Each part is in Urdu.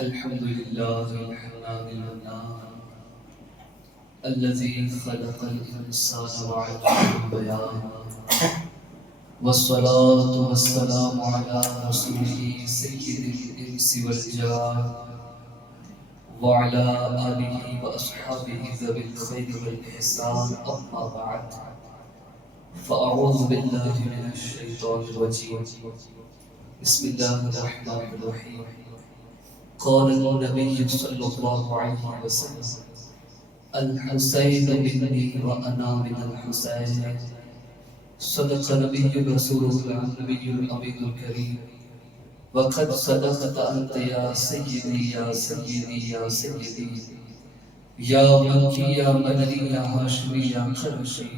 الحمد لله الحنان المنان الذي خلق الإنسان وعلمه البيان والصلاة والسلام على رسوله سيد الإنس والجان وعلى آله وأصحابه ذوي الخير والإحسان أما بعد فأعوذ بالله من الشيطان الرجيم بسم الله الرحمن الرحيم قال النبي صلى الله عليه وسلم الحسين مني وأنا من الحسين صدق نبي رسوله النبي الأمين الكريم وقد صدقت أنت يا سيدي يا سيدي يا سيدي يا مكي يا مدني يا هاشمي يا قرشي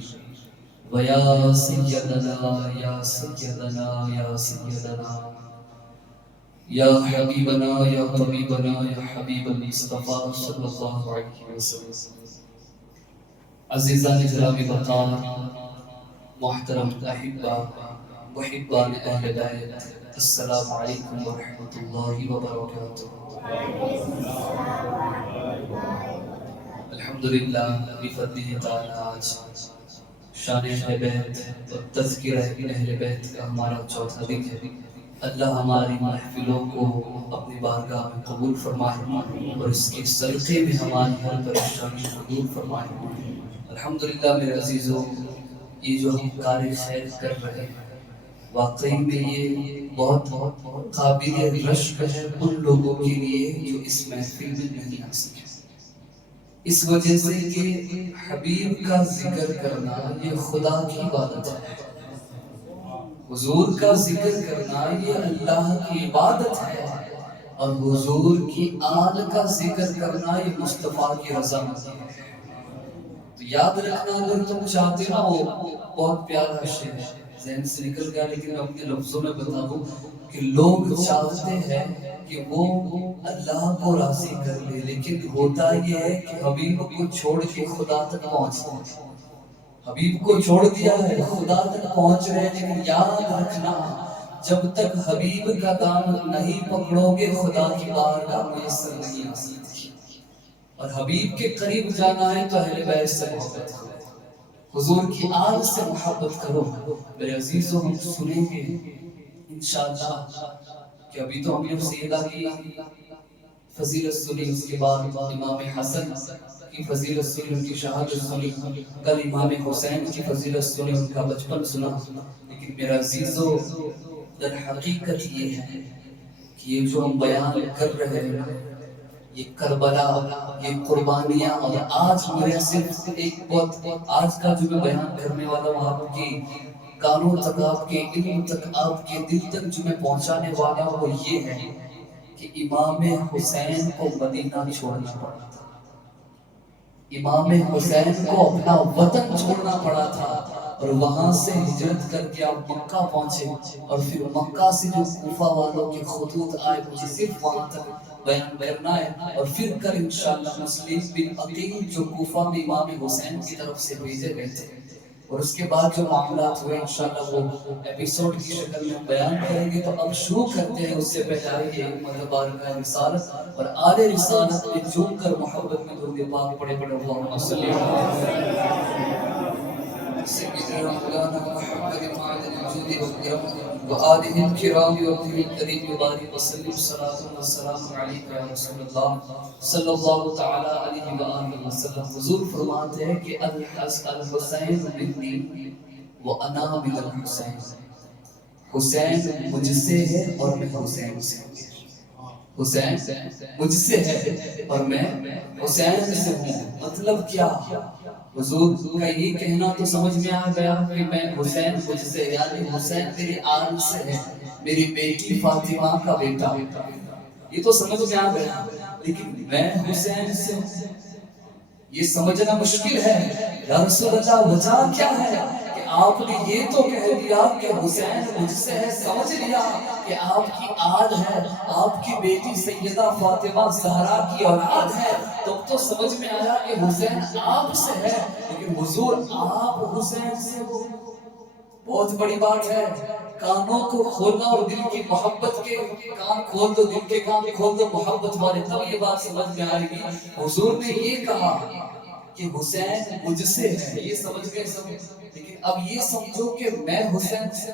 ويا سيدنا يا سيدنا يا سيدنا يا حبيبنا يا طبيبنا يا حبيب المصطفى صلی اللہ علیہ وسلم. عزیزان گرامی وقار، محترم احبہ محبان اہل بیت، السلام علیکم ورحمۃ اللہ وبرکاتہ. الحمدللہ بفضلہ تعالی آج شان اہل بیت اور تذکرہ اہل بیت کا ہمارا چوتھا دن ہے. اللہ ہماری محفلوں کو اپنی بارگاہ میں قبول فرمائے اور اس کے صدقے میں ہماری ہر پریشانی دور فرمائے. الحمدللہ میرے عزیزوں، یہ جو ہم کار خیر کر رہے ہیں واقعی میں یہ بہت قابل رشک ہے ان لوگوں کے لیے جو اس محفل میں نہیں آ سکے، اس وجہ سے کہ حبیب کا ذکر کرنا یہ خدا کی عبادت ہے. حضور کا ذکر کرنا یہ اللہ کی عبادت ہے، اور حضور کی آل کا ذکر کرنا یہ مصطفیٰ کی رضامندی ہے. تو یاد رکھنا، اگر تم چاہتے نہ ہو، بہت پیارا شعر ہے ذہن سے نکل گیا لیکن میں اپنے لفظوں میں بتا دوں کہ لوگ چاہتے ہیں کہ وہ اللہ کو راضی کر لے، لیکن ہوتا یہ ہے کہ حبیب کو چھوڑ کے خدا تک پہنچتے ہیں. حبیب کو چھوڑ دیا ہے، خدا تک پہنچ رہے، لیکن یاد رکھنا جب تک حبیب کا دامن نہیں پکڑو گے خدا کی بارگاہ میسر نہیں آ سکتی. اور حبیب کے قریب جانا ہے تو اہل بیت سے محبت کرو، حضور کی آل سے محبت کرو. میرے عزیزوں، ہم سنیں گے انشاءاللہ کہ ابھی تو ہم نے سیدہ کی فضیلت سنی، اس کے بعد امام حسن کی فضیلت سنی، ان کی شہادت سنی، کل امام حسین کی فضیلت سنی، ان کا بچپن سنا. لیکن میرا عزیزو، در حقیقت یہ ہے کہ یہ جو ہم بیان کر رہے ہیں، یہ کربلا، یہ قربانیاں، اور آج میرے صرف ایک بہت آج کا جو میں بیان کرنے والا ہوں آپ کی کانوں تک، آپ کے علم تک، آپ کے دل تک جو میں پہنچانے والا ہوں، وہ یہ ہے کہ امام حسین کو مدینہ چھوڑنا پڑا تھا. امام حسین کو اپنا وطن چھوڑنا پڑا تھا، اور وہاں سے ہجرت کر کے آپ مکہ پہنچے، اور پھر مکہ سے جو کوفہ والوں کے خطوط آئے مجھے صرف وہاں تک بیان کرنا ہے. اور پھر کل انشاءاللہ مسلم بن عقیل جو کوفہ میں امام حسین کی طرف سے بھیجے گئے تھے، اور اس کے بعد جو معاملات ہوئے انشاءاللہ وہ ایپیسوڈ کی شکل میں بیان کریں گے. تو اب شروع کرتے ہیں، اس سے پہلے آئیے متبارکہ رسالت اور آل رسالت میں جھوم کر محبت میں درود پاک پڑھے پڑھے اللہم صلی سیدنا مولانا محمد معدن الجود والکرم وآلہ الکرام وابنہ الکریم وبارک وسلم صلاۃ والسلام علیک یا رسول اللہ صلی اللہ تعالی علیہ وآلہ وسلم. حضور فرماتے ہیں کہ الحسین منی وانا من الحسین، حسین مجھ سے ہے اور میں حسین سے ہوں. حسین مجھ سے ہے اور میں حسین سے ہوں. مطلب کیا؟ حضور کا یہ کہنا تو سمجھ میں آ گیا کہ میں حسین مجھ سے، یعنی حسین میری آل سے ہے، میری بیٹی فاطمہ کا بیٹا. یہ تو سمجھ میں آ گیا، لیکن میں حسین سے ہوں یہ سمجھنا مشکل ہے. یا رسول اللہ، وجہ کیا ہے کہ آپ نے یہ تو کہہ دیا کہ حسین مجھ سے ہے، سمجھ لیا کہ آپ کی آل ہے، آپ کی بیٹی سیدہ فاطمہ زہرا کی اولاد ہے، تو سمجھ میں آیا کہ حسین آپ سے ہے. لیکن حضور آپ حسین سے ہو، بہت بڑی بات ہے. کانوں کو کھولنا اور دل کی محبت کے کان کھول دو، دل کے کان کھول دو محبت والے، تب یہ بات سمجھ میں آئے گی۔ حضور نے یہ کہا کہ حسین مجھ سے ہے، یہ سمجھ گئے سب، لیکن اب یہ سمجھو کہ میں حسین سے،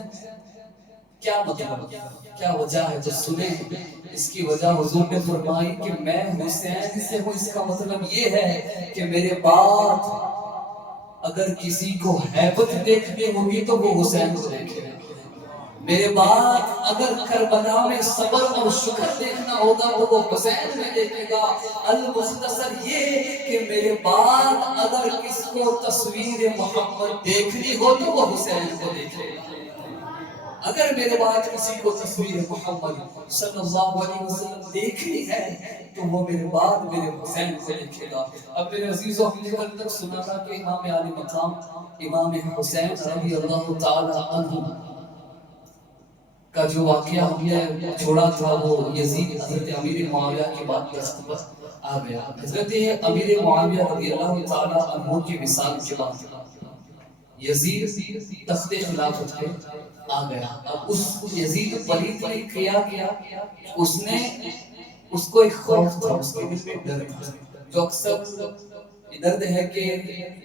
کیا مطلب، کیا وجہ ہے؟ تو سنیں اس کی وجہ حضور نے فرمائی کہ میں حسین سے ہوں، اس کا مطلب یہ ہے کہ میرے بعد اگر کسی کو ہیبت دیکھنی ہوگی تو وہ حسین کو دیکھے گا، میرے بعد اگر کربلا میں صبر اور شکر دیکھنا ہوگا تو وہ حسین میں دیکھے گا۔ المختصر یہ کہ میرے بعد اگر کس کو تصویر محمد دیکھنی ہو تو وہ حسین کو دیکھے گا، اگر میرے بعد کسی کو تصویر محمد صلی اللہ علیہ وسلم دیکھنی ہے تو وہ میرے بعد میرے حسین کو دیکھے گا۔ اب میرے عزیزوں، ہم نے کل تک سنا تھا کہ امام عالی مقام امام حسین رضی اللہ تعالی عنہ کا جو واقعہ ہم نے چھوڑا تھا، وہ یزید حضرت امیر معاویہ کے بعد دست پر آ گیا۔ حضرت امیر معاویہ رضی اللہ تعالی عنہ کی وصال کے بعد یزید تخت خلافت پہ آ گیا۔ اب اس یزید پلید نے کیا اس نے اس کو ایک خوف تھا، اس کے دل میں ڈر تھا، جو اکثر درد ہے کہ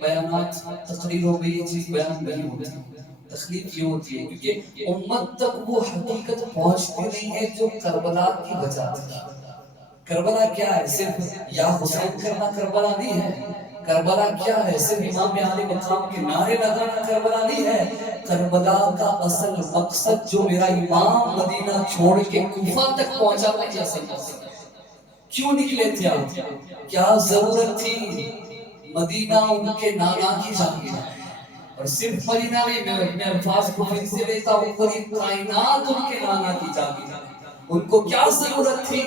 بیانات تقریر ہو گئی، یہ چیز بیان نہیں ہوتی، تخلیق کیوں ہوتی ہے؟ کیونکہ امت تک وہ حقیقت پہنچتی نہیں ہے جو کربلا کی وجہ تھی۔ کربلا کیا ہے؟ صرف یا حسین کرنا کربلا نہیں ہے۔ کربلا کیا ہے؟ صرف امام علی مقام کے نعرے لگانا کربلا نہیں ہے۔ کربلا کا اصل مقصد جو میرا امام مدینہ چھوڑ کے کوفہ تک پہنچا تھا، جیسا کیوں نکلے تھے آپ؟ کیا ضرورت تھی؟ مدینہ ان کے نانا کی جانگیر ہے، اور صرف مدینہ میں الفاظ کو پھر سے لیتا ہوں، پوری کائنات ان کے نانا کی جانگیر ہے۔ ان کو کیا ضرورت تھی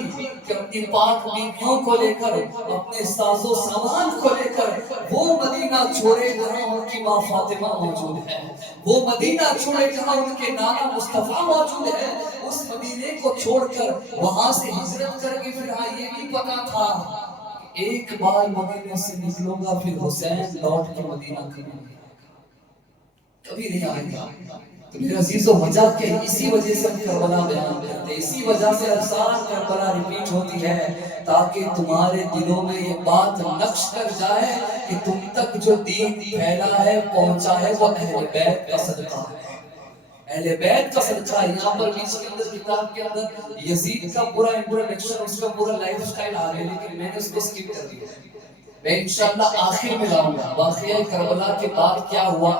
کہ اپنی پاک بیویوں کو لے کر، اپنے ساز و سامان کو لے کر وہ مدینہ چھوڑے جہاں ان کی ماں فاطمہ موجود ہے، وہ مدینہ چھوڑے جہاں ان کے نانا مصطفیٰ موجود ہے، اس مدینے کو چھوڑ کر وہاں سے ہجرت کر کے پھر یہ بھی پتا تھا ایک بار مدینہ سے نکلوں گا پھر حسین لوٹ کے مدینہ کبھی نہیں آئے گا۔ تو میرے عزیزوں، وجہ کہ اسی وجہ سے ہم کربلا بیان کرتے ہیں، اسی وجہ سے ہر سال کربلا ریپیٹ ہوتی ہے، تاکہ تمہارے دلوں میں یہ بات نقش کر جائے کہ تم تک جو دین پھیلا ہے، پہنچا ہے، وہ اہل بیت کا صدقہ ہے، اہل بیت کا صدقہ ہے۔ یہاں پر بیچ کے اندر کتاب کے اندر یزید کا پورا انٹروڈکشن، اس کا پورا لائف سٹائل آ رہا ہے، لیکن میں نے اس کو سکپ کر دیا۔ میں انشاءاللہ آخر میں لاؤں گا واقعہ کربلا کے بعد کیا ہوا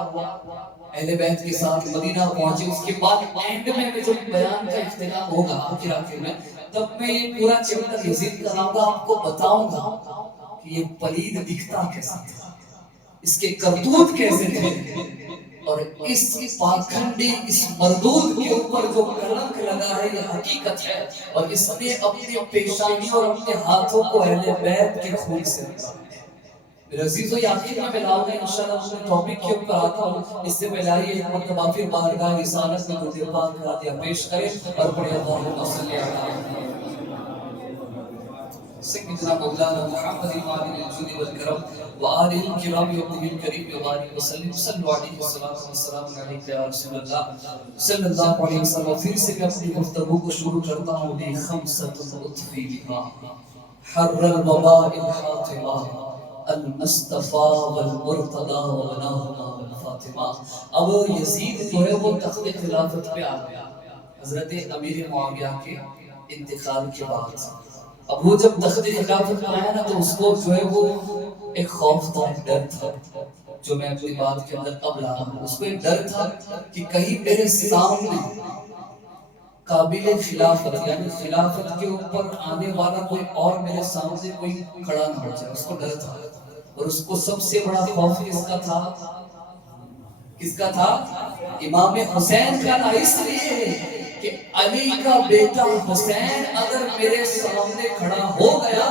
اہل بیت کے ساتھ مدینہ پہنچے، اس کے بعد اینڈ میں جب بیان کا اختتام ہوگا آخر میں، تب میں یہ پورا چیپٹر یزید کا لاؤں گا، آپ کو بتاؤں گا کہ یہ پلید دکھتا کیسا تھا، اس کے کرتوت کیسے تھے، اور اس پاکھنڈی اس مردود کے اوپر جو کلنک لگا ہے یہ حقیقت ہے، اور اس نے اپنی پیشانی اور اپنے ہاتھوں کو اہل بیت کے خون سے لگا۔ میرے عزیزو، یہ آخر میں لاؤں گا انشاءاللہ، اپنے ٹاپک کے اوپر آتا ہوں، اس سے پہلے آئیے ایک مرتبہ پھر بارگاہ رسالت میں درود پاک فاتحہ پیش کریں اور پڑھیں اللہم صلی علی سیدنا مولانا محمد وعلى الجود والكرم وآلہ الکرام وابنہ الکریم وبارک وسلم، صلو علیہ الصلاۃ والسلام علیک یا رسول اللہ صلی اللہ علیہ وسلم۔ پھر سے میں اپنی گفتگو کو شروع کرتا ہوں، لی خمسۃ اطفی بہا حر الوباء الحاطمہ المصطفیٰ والمرتضیٰ وبناہما والفاطمہ۔ اب یزید جو ہے وہ تخت خلافت پہ آ گیا حضرت امیر معاویہ کے انتقال کے بعد۔ اب وہ جب تخت خلافت پر آیا نا تو اس کو جو ہے وہ ایک خوف تھا، ایک ڈر تھا، جو میں اپنی بات کے اندر اب لا رہا ہوں۔ اس کو ایک ڈر تھا کہ کہیں میرے سامنے قابل خلافت یعنی خلافت کے اوپر آنے والا کوئی اور میرے سامنے کوئی کھڑا نہ ہو جائے، اس کو ڈر تھا۔ اور اس کو سب سے بڑا خوف کس کا تھا؟ کس کا تھا؟ امام حسین کا تھا، اس لیے کہ علی کا بیٹا حسین اگر میرے سامنے کھڑا ہو گیا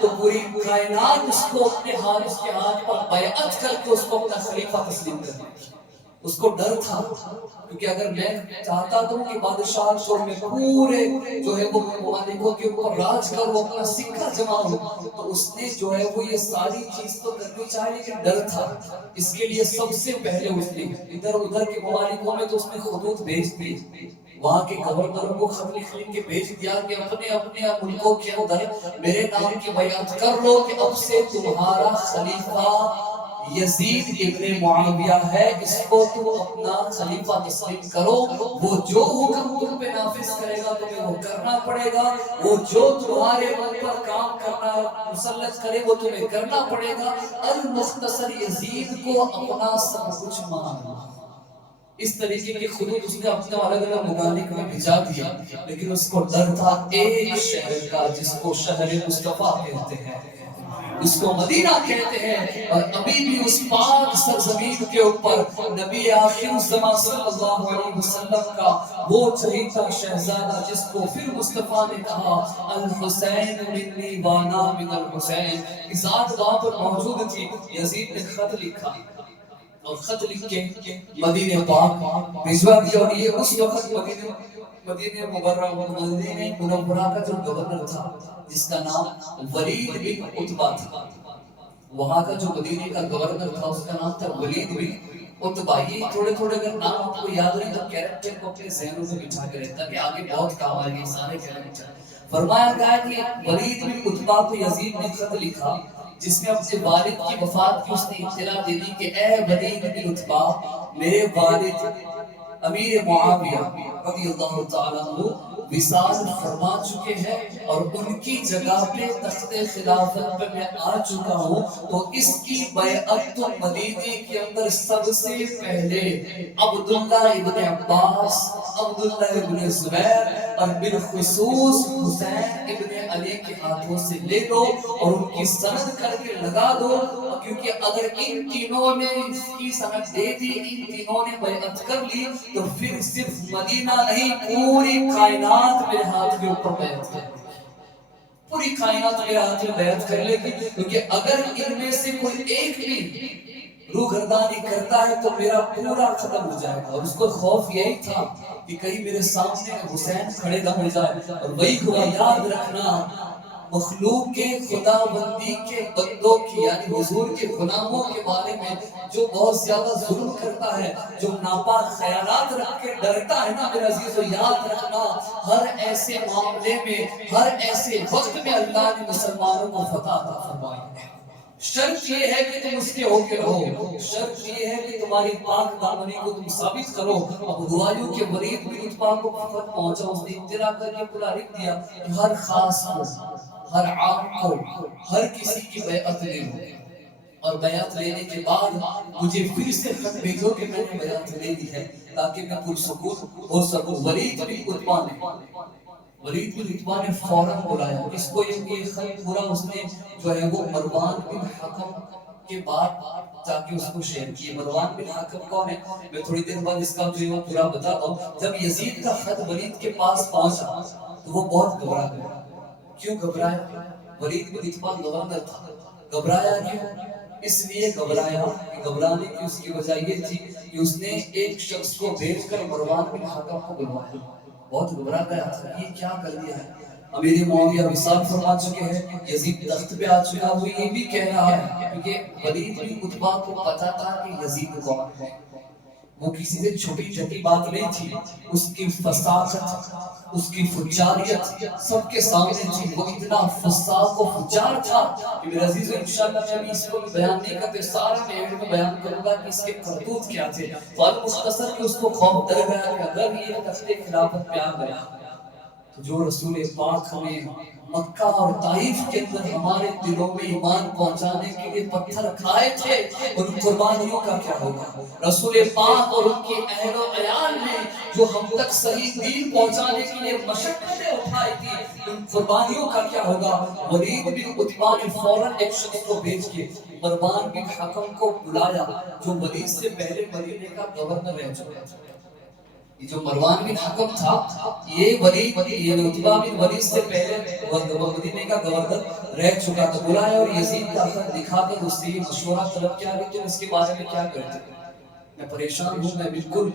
تو پوری کائنات اس کو اپنے ہاتھ، اس کے ہاتھ پر بیعت کر کے اس کو اپنا خلیفہ تسلیم کر دے گی، اس کو ڈر تھا، کیونکہ اگر میں چاہتا تو کہ بادشاہ کو میں پورے جو ہے وہ ممالکوں کے اوپر راج کروں، اپنا سکہ جماؤں، تو اس نے جو ہے وہ یہ ساری چیز تو کرنی چاہے، لیکن ڈر تھا۔ اس کے لیے سب سے پہلے اس نے ادھر ادھر کے ممالکوں میں تو اس نے خطوط بھیج دیے، وہاں کے گورنروں کو خط لکھ کے بھیج دیا کہ اپنے اپنے ملکوں کے اندر میرے نام کی بیعت کر لو کہ اب سے تمہارا خلیفہ یزید ابن معاویہ ہے، اس کو تم اپنا خلیفہ تسلیم کرو، وہ جو حکم تم پہ نافذ کرے گا تمہیں وہ کرنا پڑے گا، وہ جو تمہارے اوپر کام کرنا مسلط کرے وہ تمہیں کرنا پڑے گا، المختصر یزید کو اپنا سب کچھ مان لو۔ اس طریقے کے خطوط اس نے اپنے الگ الگ ممالک میں بھیجا دیا، لیکن اس کو ڈر تھا ایک شہر کا جس کو شہر مصطفیٰ کہتے ہیں، اس کو مدینہ کہتے ہیں، اور ابھی بھی اس پاک سرزمین کے اوپر نبی آخر الزمان صلی اللہ علیہ وسلم کا وہ چہیتا شہزادہ جس کو پھر مصطفیٰ نے کہا الحسین منی وانا من الحسین، کی ذات وہاں پر موجود تھی۔ یزید نے خط لکھا اور خط لکھ کے مدینہ پاک بھیجوا دیا، اور یہ اس وقت مدینہ منورہ کا جو گورنر تھا جس کا نام ولید بن عتبہ تھا، وہاں کا جو مدینہ کا گورنر تھا اس کا نام تھا ولید بن عتبہ۔ یہ تھوڑے تھوڑے اگر نام آپ کو یاد رہے تو کیریکٹر کو اپنے ذہنوں میں بٹھا کے رہتا کہ آگے بہت کام آئے گے سارے کیریکٹر۔ فرمایا گیا کہ ولید بن عتبہ کو یزید نے خط لکھا جس میں اپنے والد کی وفات کی اس نے اطلاع دے دی کہ اے ولید بن عتبہ، میرے والد امیر معاویہ رضی اللہ تعالیٰ عنہ وصال فرما چکے ہیں، اور ان کی جگہ پہ تخت خلافت پہ میں آ چکا ہوں، تو اس کی بیعت تو مدینے کے اندر سب سے پہلے عبداللہ ابن عباس، عبداللہ ابن زبیر اور بالخصوص حسین ابن علی کے ہاتھوں سے لے لو اور ان کی سند کر کے لگا دو، کیونکہ اگر ان تینوں نے اس کی سند دے دی، ان تینوں نے بیعت کر لی، تو پھر صرف مدینہ نہیں پوری کائنات میرے ہاتھ کے اوپر بیعت کر لے، پوری کائنات میرے ہاتھ میں بیعت کر لے گی، کیونکہ اگر ان میں سے کوئی ایک بھی روگردانی کرتا ہے تو میرا پورا ختم ہو جائے گا۔ اور اس کو خوف یہی تھا کہ کہیں میرے سامنے حسین کھڑے نہ ہو جائے، اور وہی ہوا۔ یاد رکھنا مخلوق کے خدا بندی کے بندوں کی یعنی حضور کے غلاموں کے بارے میں جو بہت زیادہ ظلم کرتا ہے، جو ناپاک خیالات رکھ کے ڈرتا ہے نا میرے عزیزو، یاد رکھنا ہر ایسے معاملے میں، ہر ایسے وقت میں اللہ نے مسلمانوں کو فتح عطا فرمائی ہے۔ شرط یہ ہے کہ تم اس کے ہو کے رہو، شرط یہ ہے کہ تمہاری پاک دامنی کو تم ثابت کرو۔ اب ہمایوں کے ولید بن عتبہ کو خط پہنچا، اس نے اطلاع کر کے پورا لکھ دیا کہ ہر خاص کو، ہر عام کو، ہر کسی کی بیعت لے لو، اور بیعت لینے کے بعد مجھے پھر سے خط بھیجو کہ میں نے بیعت لے لی ہے تاکہ میں پرسکون ہو سکوں۔ ولید بن عتبہ نے فوراً بلایا، اس کو یہ خط پورا اس نے جو ہے وہ مروان بن حکم کے بعد جا کے اس کو شیئر کیا۔ مروان بن حکم کون ہے میں تھوڑی دیر بعد اس کا جو ہے وہ پورا بتاتا ہوں۔ جب یزید کا خط ولید کے پاس پہنچا تو وہ بہت گھبرا گیا۔ کیوں گھبرایا؟ ولید بن عتبہ گورنر تھا، گھبرایا کیوں؟ اس لیے گھبرایا کہ گھبرانے کی اس کی وجہ یہ تھی کہ اس نے ایک شخص کو بھیج کر مروان بن حکم کو بلوایا، بہت گھبرا گیا تھا یہ کیا کر دیا ہے، امیر معاویہ وصال فرما چکے ہیں، یزید تخت پہ آ چکا، وہ یہ بھی کہہ رہا ہے کیونکہ ولید بن عتبہ کو پتا تھا کہ یزید کون ہے، وہ کسی سے چھوٹی چھوٹی بات نہیں تھی، اس کی فساقت، اس کی فجاریت سب کے سامنے تھی، وہ اتنا فساق و فجار تھا کہ میرے عزیز انشاءاللہ میں ابھی اس کو بیان نہیں کرتے، سارے میں ایڈ میں بیان کروں گا کہ اس کے کرتوت کیا تھے، تو مختصر کہ اس کو خوف ڈر گیا کہ اگر یہ تخت خلافت پہ آ گیا تو جو رسول پاک ہمیں مکہ اور طائف کے اندر ہمارے دلوں میں ایمان پہنچانے کے لیے پتھر کھائے تھے، ان قربانیوں کا کیا ہوگا؟ رسول پاک اور ان کے اہل و عیال نے جو ہم تک صحیح دین پہنچانے کے لیے مشقتیں اٹھائی تھی، ان قربانیوں کا کیا ہوگا؟ ولید بن عتبہ نے فوراً ایک شخص کو بھیج کے مروان بن حکم کو بلایا، جو ولید سے پہلے مدینے کا گورنر رہ چکا تھا۔ یہ جو مروان بن حکم تھا یہ عتبہ بن ولید سے پہلے مدینے کا گورنر رہ چکا تھا، بلایا اور یزید کا خط دکھا کر اس سے یہ مشورہ طلب کیا کہ تم اس کے بارے میں کیا کرتے ہو؟ میں پریشان ہوں، میں بالکل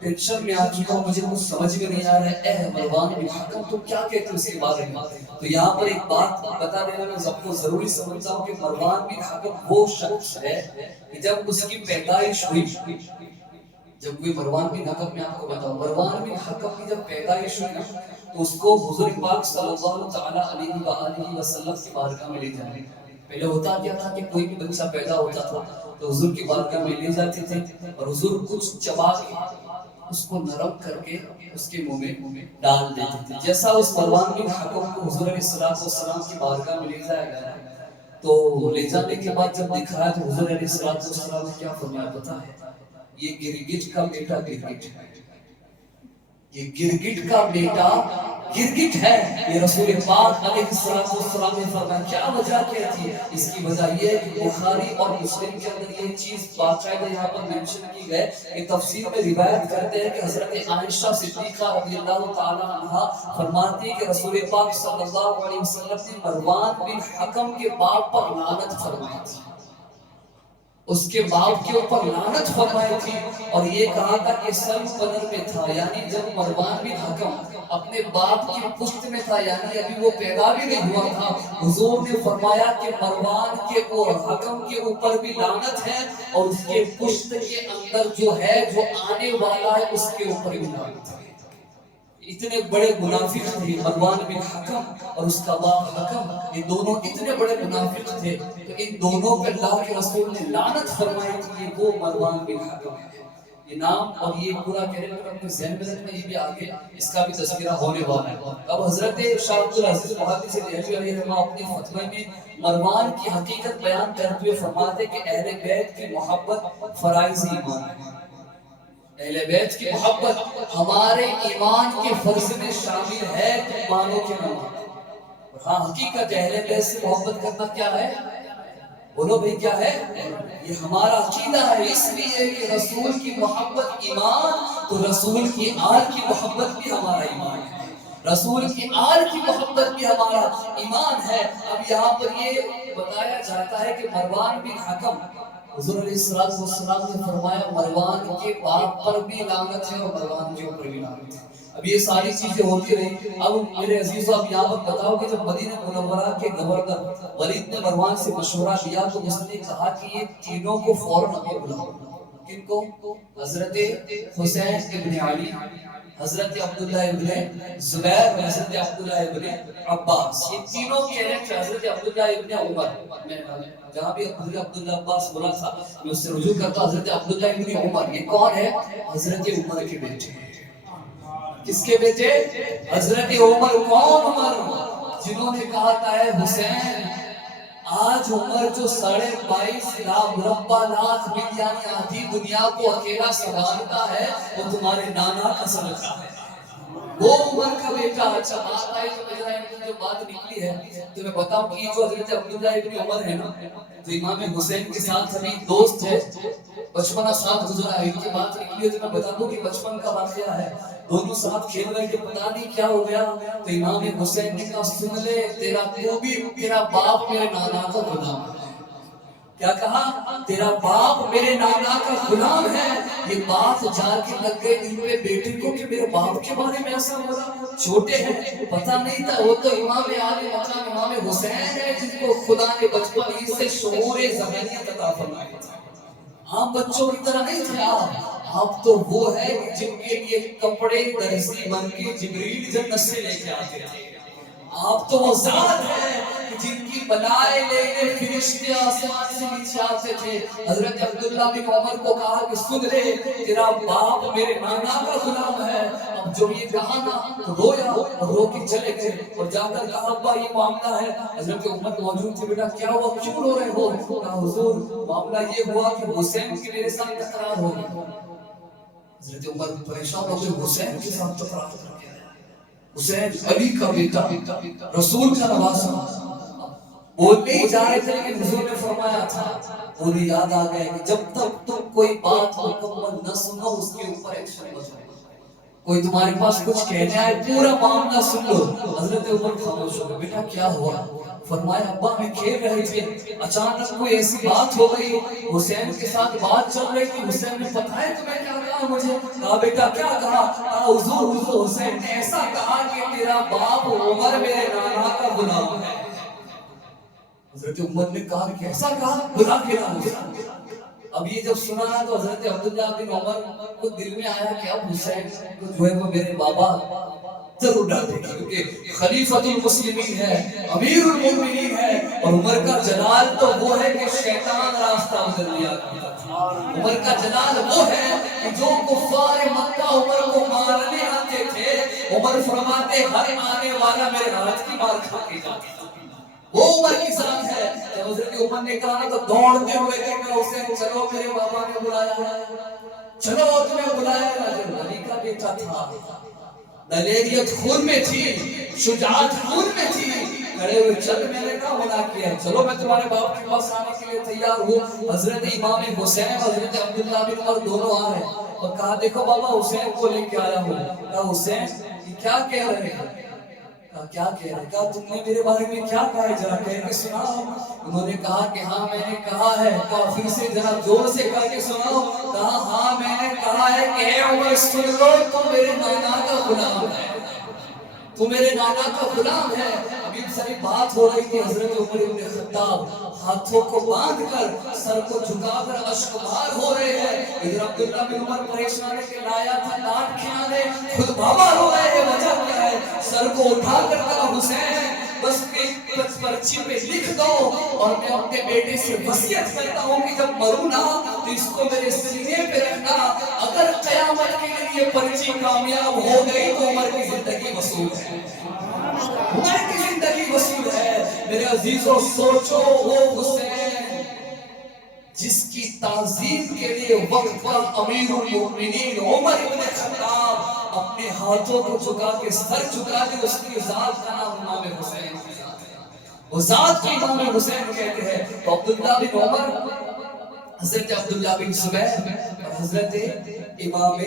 ٹینشن میں آ چکا ہوں، مجھے کچھ سمجھ میں نہیں آ رہا ہے، اے مروان بن حکم تو کیا کہتے ہیں اس کے بارے میں؟ تو یہاں پر ایک بات بتا دینا میں سب کو ضروری سمجھتا ہوں کہ مروان بن حکم وہ شخص ہے کہ جب اس کی پیدائش ہوئی، جب کوئی مروان بن حکم، میں آپ کو بتاؤں مروان بن حکم کی جب پیدائش ہوئی تو اس کو حضور پاک صلی اللہ تعالی علیہ وآلہ وسلم کی بارگاہ میں لے جانے. پہلے ہوتا کیا تھا کہ کوئی بھی بچہ پیدا ہوتا تھا تو حضور کی بارگاہ میں لے جاتے تھے اور حضور کچھ چبا کے اس کو نرم کر کے اس کے منہ میں ڈال دیتے تھے. جیسا اس مروان بن حکم کو حضور علیہ السلام کی بارگاہ میں لے جایا گیا تو لے جانے کے بعد جب دکھایا تو حضور علیہ السلام نے کیا فرمایا پتا ہے؟ یہ گرگٹ کا بیٹا گرگٹ ہے، یہ گرگٹ کا بیٹا گرگٹ ہے. یہ رسول پاک علیہ السلام نے فرمایا. کیا وجہ کیا تھی؟ اس کی وجہ یہ ہے کہ بخاری اور مسلم کے اندر یہ چیز باقاعدہ یہاں پر منشن کی ہے کہ تفسیر میں روایت کرتے ہیں کہ حضرت عائشہ صدیقہ رضی اللہ تعالی عنہا فرماتی ہے کہ رسول پاک صلی اللہ علیہ وسلم نے مروان بن حکم کے باپ پر لعنت فرمائی تھی، اس کے باپ کے اوپر لعنت فرمائی تھی اور یہ کہا تھا کہ سن بدر میں تھا، یعنی جب مروان بن حکم اپنے باپ کی پشت میں تھا، یعنی ابھی وہ پیدا بھی نہیں ہوا تھا. حضور نے فرمایا کہ مروان کے اور حکم کے اوپر بھی لعنت ہے اور اس کے پشت کے اندر جو ہے جو آنے والا ہے اس کے اوپر بھی لعنت ہے. اتنے بڑے منافق تھے مروان بن حکم اور اس کا باپ حکم، یہ دونوں اتنے بڑے منافق تھے تو ان دونوں پہ اللہ کے رسول نے لعنت فرمائی تھی. یہ وہ مروان بن حکم ہے. یہ نام اور یہ پورا کریکٹر اپنے ذہن میں رکھنا، یہ بھی آگے اس کا بھی تذکرہ ہونے والا ہے. اب حضرت شاہ عبد العزیز محدث دہلوی علیہ رحمہ اپنے فتوے میں مروان کی حقیقت بیان کرتے ہوئے فرماتے کہ اہل بیت کی محبت فرائض ایمان ہے. اہل بیت کی محبت ہمارے ایمان کے فرض میں شامل ہے، تم مانو کہ نہ مانو. ہاں حقیقت اہل بیت سے محبت کرنا کیا ہے؟ بولو بھئی کیا ہے؟ یہ ہمارا عقیدہ ہے. اس لیے کہ رسول کی محبت ایمان، تو رسول کی آل کی محبت بھی ہمارا ایمان ہے، رسول کی آل کی محبت بھی ہمارا ایمان ہے. اب یہاں پر یہ بتایا جاتا ہے کہ مروان بن حکم، حضور علیہ السلام نے فرمایا مروان کے باپ پر بھی لعنت ہے اور مروان کے اوپر بھی لعنت ہے. اب یہ ساری چیزیں ہوتی رہی. اب میرے عزیزو اب یہاں پر بتاؤ کہ جب مدینہ منورہ کے گورنر ولید نے مروان سے مشورہ لیا تو اس نے کہا کہ یہ تینوں کو فوراً ابھی بلاؤ. کن کو؟ حضرت حسین ابن علی، حضرت عبداللہ ابن زبیر اور حضرت عبداللہ ابن عباس. یہ تینوں کہہ رہے ہیں. حضرت عبداللہ ابن عمر، میں جہاں بھی عبداللہ عباس بولا تھا میں اس سے رجوع کرتا. حضرت عبداللہ ابن عمر یہ کون ہے؟ حضرت عمر کے بیٹے. کس کے بیٹے؟ حضرت عمر. کون عمر؟ جنہوں نے کہا تھا اے حسین آج عمر جو 22.5 لاکھ مربع لاکھ میل یعنی آدھی دنیا کو اکیلا سنبھالتا ہے وہ تمہارے نانا کا صدقہ ہے. وہ عمر کا بیٹا. اچھا بات آئی تو میرا جو بات نکلی ہے تو میں بتاؤں کہ جو حضرت عبداللہ ابن عمر ہے نا تو امام حسین کے ساتھ سبھی دوست ہے، بچپنا ساتھ گزرا ہے. ان کی بات نکلی ہے تو میں بتا دوں کہ بچپن کا واقعہ ہے. دونوں ساتھ کھیل رہے تھے، پتا نہیں کیا ہو گیا تو امام حسین نے کہا سن لے تیرا تو بھی تیرا باپ میرے نانا کا غلام ہے. کیا کہا؟ تیرا باپ میرے نانا کا غلام ہے. یہ بات جا کے لگ گئے دل پہ بیٹے کو کہ میرے باپ کے بارے میں ایسا ہو رہا. چھوٹے ہیں پتہ نہیں تھا، وہ تو امام عالی مقام امام حسین ہے جن کو خدا نے بچپن ہی سے شعور ذہنیت عطا فرمائی تھی. عام بچوں کی طرح نہیں تھے آپ تو وہ ہے جن کے لیے کپڑے درزی بن کے جبریل جنت سے لے کے آتے تھے. آپ تو وہ ذات ہے جن کی بلائے لینے فرشتے آسمان سے نیچے آتے تھے. حضرت عبداللہ بن عمر کو کہا کہ سن لے تیرا باپ میرے نانا کا غلام ہے. اب جو یہ کہا نا تو رویا اور رو کے چلے گئے اور جا کر کہا ابا یہ معاملہ ہے. حضرت عمر موجود تھے. بیٹا کیا ہوا، کیوں رو رہے ہو؟ کہا حضور معاملہ یہ ہوا کہ حسین کی میرے ساتھ تکرار ہو گئی. حضرت عمر پریشان ہو گئے، حسین کے ساتھ تکرار کر کے حسین علی کا بیٹا رسول کا نواسا. بولنے ہی جا رہے تھے لیکن حضور نے فرمایا تھا، انہیں یاد آ گئے کہ جب تک تم کوئی بات مکمل نہ سنو اس کے اوپر ایکشن مت لو. کوئی تمہارے پاس کچھ کہنے آئے پورا معاملہ سن لو. حضرت عمر خاموش ہو گئے. بیٹا کیا ہوا؟ فرمایا ابا میں کھیل رہے تھے، اچانک کوئی ایسی بات ہو گئی، حسین کے ساتھ بات چل رہی تھی، حسین نے پتہ ہے تمہیں کیا کہا مجھے؟ کہا بیٹا کیا کہا؟ حضور حسین نے ایسا کہا کہ تیرا باپ عمر میرے نانا کا غلام ہے. حضرت عمر نے کہا کہ ایسا کہا؟ بلا کے لاؤ اسے. اب یہ جب سنا تو حضرت عبداللہ بن عمر کو دل میں آیا کہ اب حسین کو جو ہے وہ میرے بابا ضرور ڈالتے ہیں، کیونکہ خلیفۃ المسلمین ہے، امیر المومنین ہے، اور عمر کا جلال تو وہ ہے کہ شیطان راستہ بدل دیا. عمر کا جلال وہ ہے کہ جو کفار مکہ عمر کو مارنے آتے تھے، عمر فرماتے ہر آنے والا میرے ہاتھ کی مار کھا کے جاتا. وہ عمر کی ذات ہے. جب حضرت عمر نے کہا نا تو دوڑتے ہوئے کہا حسین چلو میرے بابا نے بلایا، چلو تمہیں بلایا. جو علی کا بیٹا تھا، دلیریت خون میں تھی، شجاعت خون میں تھی. کھڑے ہوئے چل میں نے کہا منع کیا ہے، چلو میں تمہارے باپ کے پاس آنے کے لیے تیار ہوں. حضرت امام حسین حضرت عبداللہ بن عمر دونوں آ رہے ہیں اور کہا دیکھو بابا حسین کو لے کے آیا ہوں. کہا حسین یہ کیا کہہ رہے ہیں؟ کیا کہہ رہے؟ کہا تم نے میرے بارے میں کیا کہا ہے، ذرا کہہ کے سناؤ. انہوں نے کہا کہ ہاں میں نے کہا ہے. کہا پھر سے ذرا زور سے کہہ کے سناؤ. کہا ہاں میں نے کہا ہے کہ اے عمر سن لو، تو میرے نانا کا غلام ہے، تو میرے نانا کا غلام ہے. ابھی ساری بات ہو رہی تھی. حضرت عمر بن خطاب ہاتھوں کو باندھ کر سر کو جھکا کر اشکبار ہو رہے ہیں. ادھر عبداللہ بن عمر پریشان ہے کہ لایا تھا لاٹ کھانے، خود بابا رو رہے ہیں، وجہ کیا ہے؟ سر کو اٹھا کر کہا حسین بس ایک پرچی پہ لکھ دو اور میں اپنے بیٹے سے وصیت کرتا ہوں کہ جب مروں نا تو اس کو میرے سینے پہ رکھنا. اگر قیامت کے لیے یہ پرچی کامیاب ہو گئی تو عمر کی زندگی وصول ہے، عمر کی زندگی وصول ہے. میرے عزیزوں سوچو وہ حسین جس کی تعظیم کے لیے وقت کا امیر المومنین عمر بن خطاب اپنے ہاتھوں کو جھکا کے سر جھکا کے اس کی ذات کا نام امام حسین کی ذات ہے، وہ ذات کو امام حسین کہتے ہیں. تو عبداللہ بن عمر، حضرت عبداللہ بن زبیر اور حضرت امام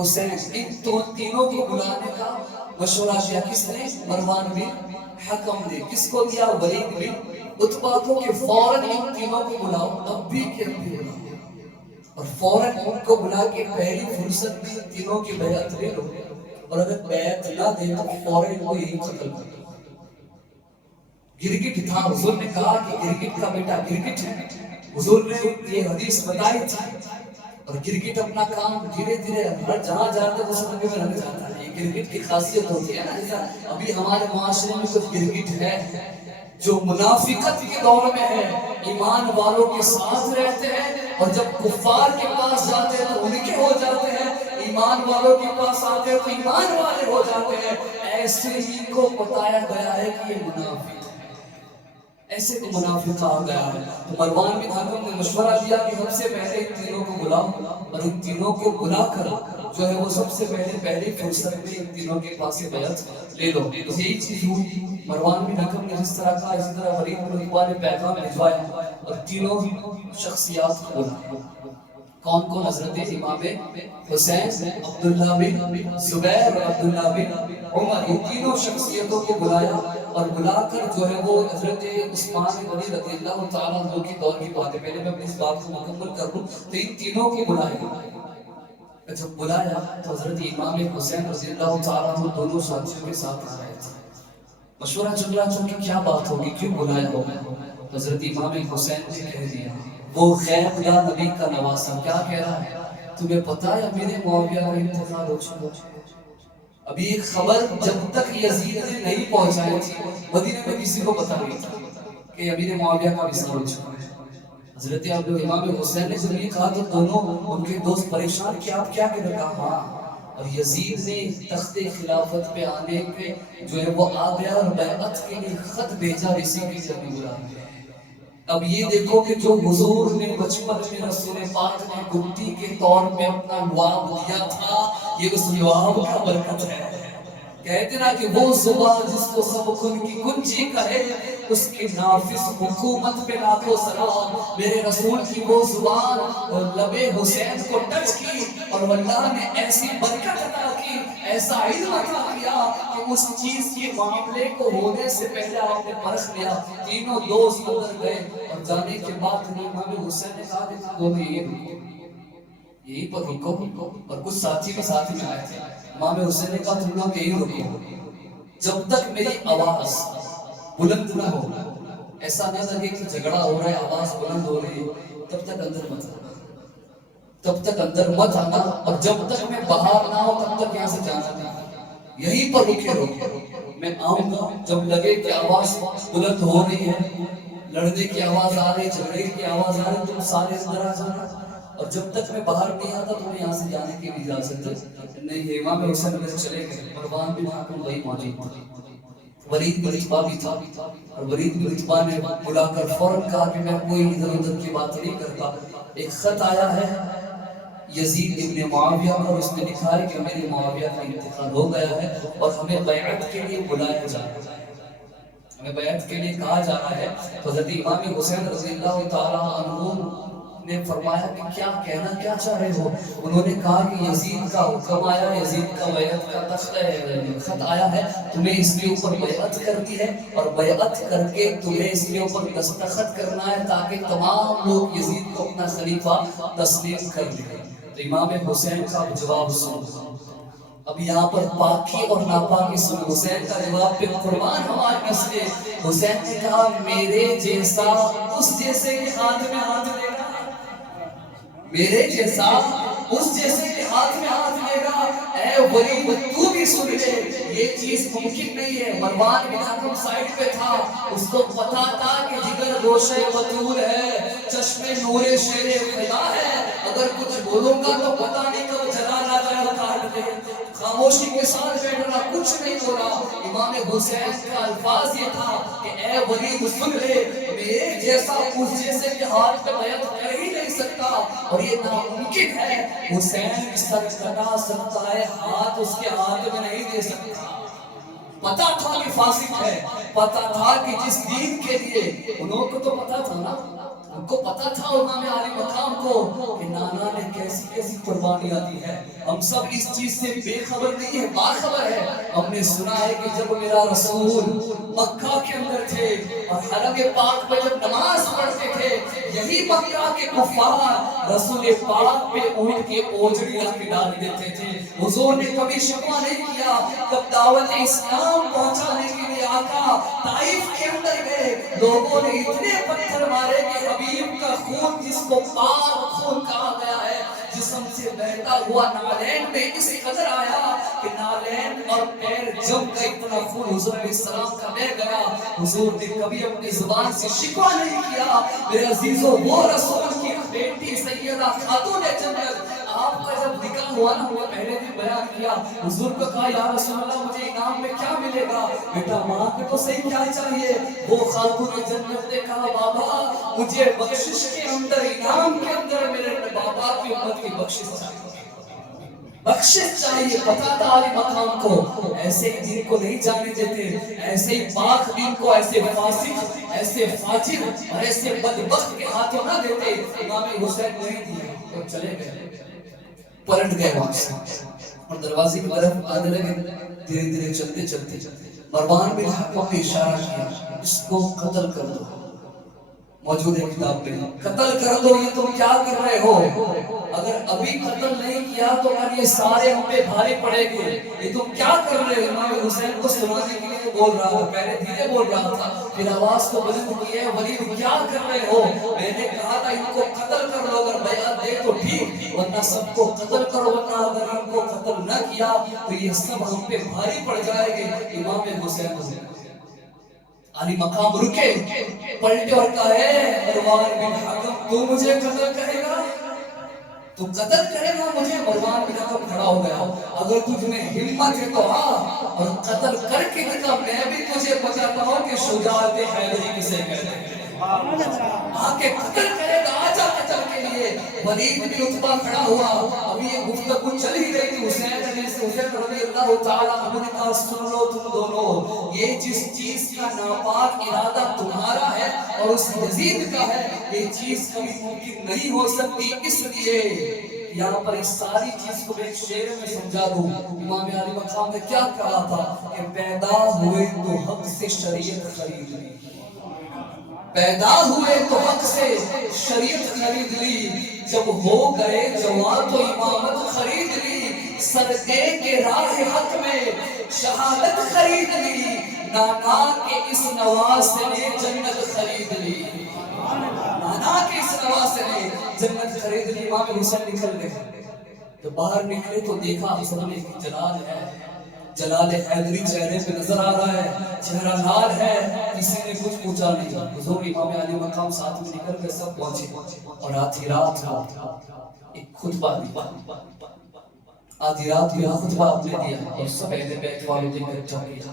حسین، ان تینوں کو بلانے کا مشورہ کیا کس نے؟ مروان بن حکم نے. کس کو دیا؟ ولید بن عتبہ کو کہ فوراً ان تینوں کو بلاؤ، اب بھی کہ اب بھی بلاؤ، اور فوراً ان کو بلا کے پہلی فرصت میں تینوں کی بیعت لے لو، اور اگر بیعت نہ دے تو فوراً ان کو یہی قتل کر دو. گرگٹ تھا، حضور نے کہا کہ گرگٹ کا بیٹا گرگٹ ہے. حضور نے یہ حدیث بتائی تھی، اور گرگٹ اپنا کام دھیرے دھیرے ہر جہاں جاتا ہے اس میں لگ جاتا ہے. یہ گرگٹ کی خاصیت ہوتی ہے نا. ابھی ہمارے معاشرے میں کچھ گرگٹ ہے جو منافقت کے دور میں ہے، ایمان والوں کے ساتھ رہتے ہیں اور جب کفار کے پاس جاتے ہیں تو ان کے ہو جاتے ہیں، ایمان والوں کے پاس آتے ہیں تو ایمان والے ہو جاتے ہیں. ایسے ہی کو بتایا گیا ہے کہ یہ منافق ہے، ایسے کو منافق کہا گیا ہے. تو مروان بن حکم نے مشورہ دیا کہ سب سے پہلے ان تینوں کو بلاؤ، اور ان تینوں کو بلا کر جو ہے وہ سب سے پہلی فرصت میں ان تینوں کے پاس سے بیعت لے لو. یہی چیز ہوئی. مروان بن حکم نے جس طرح کہا اسی طرح ولید بن عتبہ نے پیغام بھجوایا اور تینوں شخصیات کو بلایا. کون کون؟ حضرت امام حسین، عبداللہ بن زبیر اور عبداللہ بن عمر. یہ تینوں شخصیتوں کو بلایا اور بلا کر جو ہے وہ حضرت عثمان غنی رضی اللہ تعالیٰ عنہ کی دور کی بات ہے. پہلے میں اپنی اس بات کو مکمل کر دوں. تو ان تینوں کو بلایا. جب بلایا تو حضرت امام حسین رضی اللہ تعالیٰ عنہ دونوں ساتھیوں کے ساتھ آ رہے تھے. مشورہ چل رہا تھا کہ کیا بات ہوگی، کیوں بلایا ہوگا. حضرت امام حسین نے کہہ دیا وہ غیر خدا نبی کا نواسا کیا کہہ رہا ہے؟ تمہیں پتا ہے میرے معاویہ کا انتقال ہو چکا. ابھی ایک خبر جب تک یزید نے نہیں پہنچائی تھی مدینے میں کسی کو پتا نہیں تھا کہ امیر معاویہ کا وصال ہو چکا ہے. حضرت امام حسین نے جب یہ کہا تو دونوں ان کے دوست پریشان کہ آپ کیا کہہ رہے؟ کہا ہاں. اور یزید نے تخت خلافت پہ آنے پہ جو ہے وہ آ گیا اور بیعت کے لیے خط بھیجا اسی کے لیے ابھی بلا گیا. اب یہ دیکھو کہ جو حضور نے بچپن میں رسول پاک نے گنتی کے طور پہ اپنا لعاب دیا تھا، یہ اس لعاب کا برکت ہے. کہتے نا کہ وہ زبان جس کو سب خن کی کنجی کہے، اس کی نافذ حکومت پہ لاکھوں سلام. میرے رسول کی وہ زبان اور لب حسین کو ٹچ کی اور اللہ نے ایسی برکت عطا کی، ایسا علم عطا کیا کہ اس چیز کے معاملے کو ہونے سے پہلے آپ نے پرکھ لیا. تینوں دوست اندر گئے اور جانے کے بعد امام حسین نے کہا کہ دونوں یہی پر رکو. اور کچھ ساتھی بھی ساتھ میں آئے تھے. امام حسین نے کہا تم لوگ یہی رکو جب تک میری آواز بلند نہ ہو. ایسا نہ لگے کہ جھگڑا ہو رہا ہے, آواز بلند ہو رہی ہے, تب تک اندر مت آنا, تب تک اندر مت آنا. اور جب تک میں باہر نہ ہوں تب تک یہاں سے جانا نہیں. یہیں پر رکے رہو. میں آؤں گا جب لگے کہ آواز بلند ہو رہی ہے, لڑنے کی آواز آ رہی, جھگڑے کی آواز آ رہی, تم سارے اندر آ جانا. اور جب تک میں باہر نہیں آتا تمہیں یہاں سے جانے کی بھی اجازت نہیں. امام حسین اندر چلے گئے. مروان بن حکم وہی موجود تھا. ولید بن عتبہ بھی تھا. اور ولید بن عتبہ نے بلا کر فوراً کہا کہ میں کوئی ادھر ادھر کی بات نہیں کرتا. ایک خط آیا ہے یزید ابن معاویہ کا, اور اس نے لکھا ہے کہ میرے معاویہ کا انتقال ہو گیا ہے اور ہمیں بیعت کے لیے بلایا جا رہا ہے, ہمیں بیعت کے لیے کہا جا رہا ہے. تو حضرت امام حسین رضی اللہ تعالیٰ عنہ نے فرمایا کہ کیا کہنا کیا چاہ رہے ہو. انہوں نے کہا کہ یزید کا حکم آیا, یزید کا بیعت کا خط آیا ہے, تمہیں اس کے اوپر بیعت کرنی ہے اور بیعت کر کے تمہیں اس کے اوپر دستخط کرنا ہے تاکہ تمام لوگ یزید کو اپنا خلیفہ تسلیم کر لیں. تو امام حسین کا جواب سنو. اب یہاں پر پاکی اور ناپاکی سنو. حسین کا جواب پہ قربان ہماری نسلیں. حسین نے کہا میرے جیسا اس جیسے کے ہاتھ میں ہاتھ لے گا, میرے جیسا اس جیسے کے ہاتھ میں ہاتھ لے گا. اے ولید تو بھی سن لے, یہ چیز ممکن نہیں ہے. مروان بن حکم سائیڈ پہ تھا, اس کو پتا تھا کہ جگر گوشے بطول ہے, چشمے نور شیر خدا ہے, اگر کچھ بولوں گا تو پتا نہیں کب جلا نہ جلا کاٹ دے. خاموشی کے ساتھ بیٹھنا, کچھ نہیں بولا. امام حسین کا الفاظ یہ تھا کہ اے ولید سن لے, میرے جیسا اس جیسے کے ہاتھ پہ بیعت کر ہی نہیں سکتا اور یہ ناممکن ہے. حسین سر کٹا سکتا ہے, ہاتھ اس کے ہاتھ میں نہیں دے سکتا. پتا تھا کہ فاسق ہے, پتا تھا کہ جس دین کے لیے انہوں کو تو پتا تھا نا, ان کو پتا تھا امام علی مقام کو کہ نانا نے کیسی کیسی قربانیاں دی ہے. ہم سب اس چیز سے بے خبر نہیں ہے, باخبر ہے. ہم نے سنا ہے کہ جب میرا رسول مکہ کے اندر تھے اور حرم پاک میں جب نماز پڑھتے تھے, یہی مکہ کے کفار رسول پاک پہ اونٹ کے اوجڑی لا کے ڈال دیتے تھے. حضور نے کبھی شکوہ نہیں کیا. جب دعوت اسلام پہنچانے کے لیے آقا طائف کے اندر گئے, لوگوں نے اتنے پتھر مارے کہ حبیب کا خون, جس کو پاک خون کہا گیا ہے, جسم سے بہتا ہوا نالین میں اس قدر آیا کہ نالین اور پیر جم کا اتنا خون حضور علیہ السلام کا بہ گیا. حضور نے کبھی اپنی زبان سے شکوہ نہیں کیا. میرے عزیزوں, وہ رسول کی بیٹی سیدہ خاتون جنت, آپ کا جب نکاح ہوا نا, وہ پہلے بھی بیان کیا, حضور کو کہا یا رسول اللہ مجھے انعام میں کیا ملے گا. بیٹا ماں کو تو صحیح کیا چاہیے. وہ خاتون جنت نے کہا بابا مجھے بخشش کے اندر, انعام کے اندر میرے بابا کی امت کی بخشش چاہیے, بخشش چاہیے. پتا تھا علی مقام کو ایسے ہی دین کو نہیں جانے دیتے, ایسے ہی پاک دین کو ایسے فاسق, ایسے فاجر اور ایسے بدبخت کے ہاتھوں نہ دیتے. امام حسین نہیں دیے اور چلے گئے, پلٹ گئے وہاں سے اور دروازے کی طرف آنے لگے. دھیرے دھیرے چلتے چلتے مروان بن حکم نے اشارہ کیا, اس کو قتل کر دو. موجود ہے کتاب میں, قتل کر دو. یہ تم کیا کر رہے ہو؟ اگر ابھی قتل نہیں کیا تو یہ سارے ہم پہ بھاری پڑے گے. یہ تم کیا کر رہے ہو؟ امام حسین کو سنانے کے لیے بول رہا تھا, پہلے دھیرے بول رہا تھا, پھر آواز کو بلند کی ہے, ولید کیا کر رہے ہو؟ میں نے کہا تھا ان کو قتل کر لو, اگر بیعت دے تو ٹھیک, ورنہ سب کو قتل کرو, ورنہ اگر ان کو قتل نہ کیا تو یہ سب ہم پہ بھاری پڑ جائے گے. امام حسین علی مقام رکے, پلٹے اور کہا ہے مروان بن حکم تو مجھے قتل کرے گا, تو قتل کرے گا مجھے. مروان بن حکم کھڑا ہو گیا, اگر تجھ میں ہمت ہے تو آ اور قتل کر کے دکھا, میں بھی تجھے بتاتا ہوں کہ شجاعت حیدری کسے کہتے ہیں. آ کے قتل کرے گا, آجا قتل کے لیے. ولید بن عتبہ کھڑا ہوا, ابھی یہ گفتگو چل ہی رہی تھی. حسین رضی اللہ تعالیٰ عنہ نے کہا سن لو تم دونوں, یہ جس چیز کا ناپاک ارادہ تمہارا ہے اور اس یزید کا ہے, یہ چیز کبھی ممکن نہیں ہو سکتی, اس لیے یہاں پر اس ساری چیز کو میں ایک شعر میں سمجھا دوں. امام علی مقام نے کیا کہا تھا کہ پیدا ہوئے تو حق سے شریعت خرید لی, پیدا ہوئے تو حق سے شریعت خرید لی, جب ہو گئے جوان تو امامت خرید لی, صدقے کے راہ حق میں شہادت خرید لی, نانا کے اس نواسے نے جنت خرید لی, نانا کے اس نواسے نے جنت خرید لی. امام حسین نکل گئے, تو باہر نکلے تو دیکھا اصل میں جلال ہے, جلال حیدری چہرے پہ نظر آ رہا ہے, چہرہ لال ہے, کسی نے کچھ پوچھا نہیں. حضور امام علی مقام ساتھ میں نکل کے سب پہنچے, اور آدھی رات ایک خطبہ دیا, آدھی رات میں خطبہ آپ نے دیا, اور سب اہل بیت والوں نے اکٹھا کیا,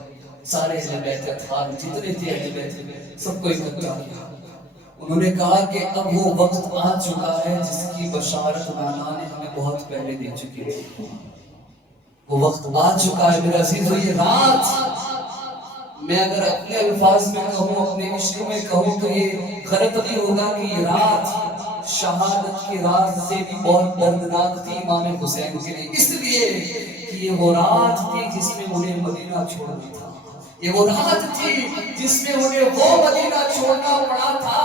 سارے اہل بیت اطہار جتنے تھے اہل بیت سب کو اکٹھا کیا. انہوں نے کہا کہ اب وہ وقت آ چکا ہے جس کی بشارت نانا نے ہمیں بہت پہلے دے چکی تھی. وہ وقت آ چکا ہے میرا عزیزو. یہ رات میں اگر اپنے الفاظ میں کہوں, اپنے عشق میں کہوں, تو یہ غلط نہیں ہوگا کہ یہ رات شہادت کی رات سے بھی بہت دردناک تھی امام حسین کے لیے, اس لیے کہ یہ وہ رات تھی جس میں انہیں مدینہ چھوڑنا تھا, یہ وہ رات تھی جس میں انہیں وہ مدینہ چھوڑنا پڑا تھا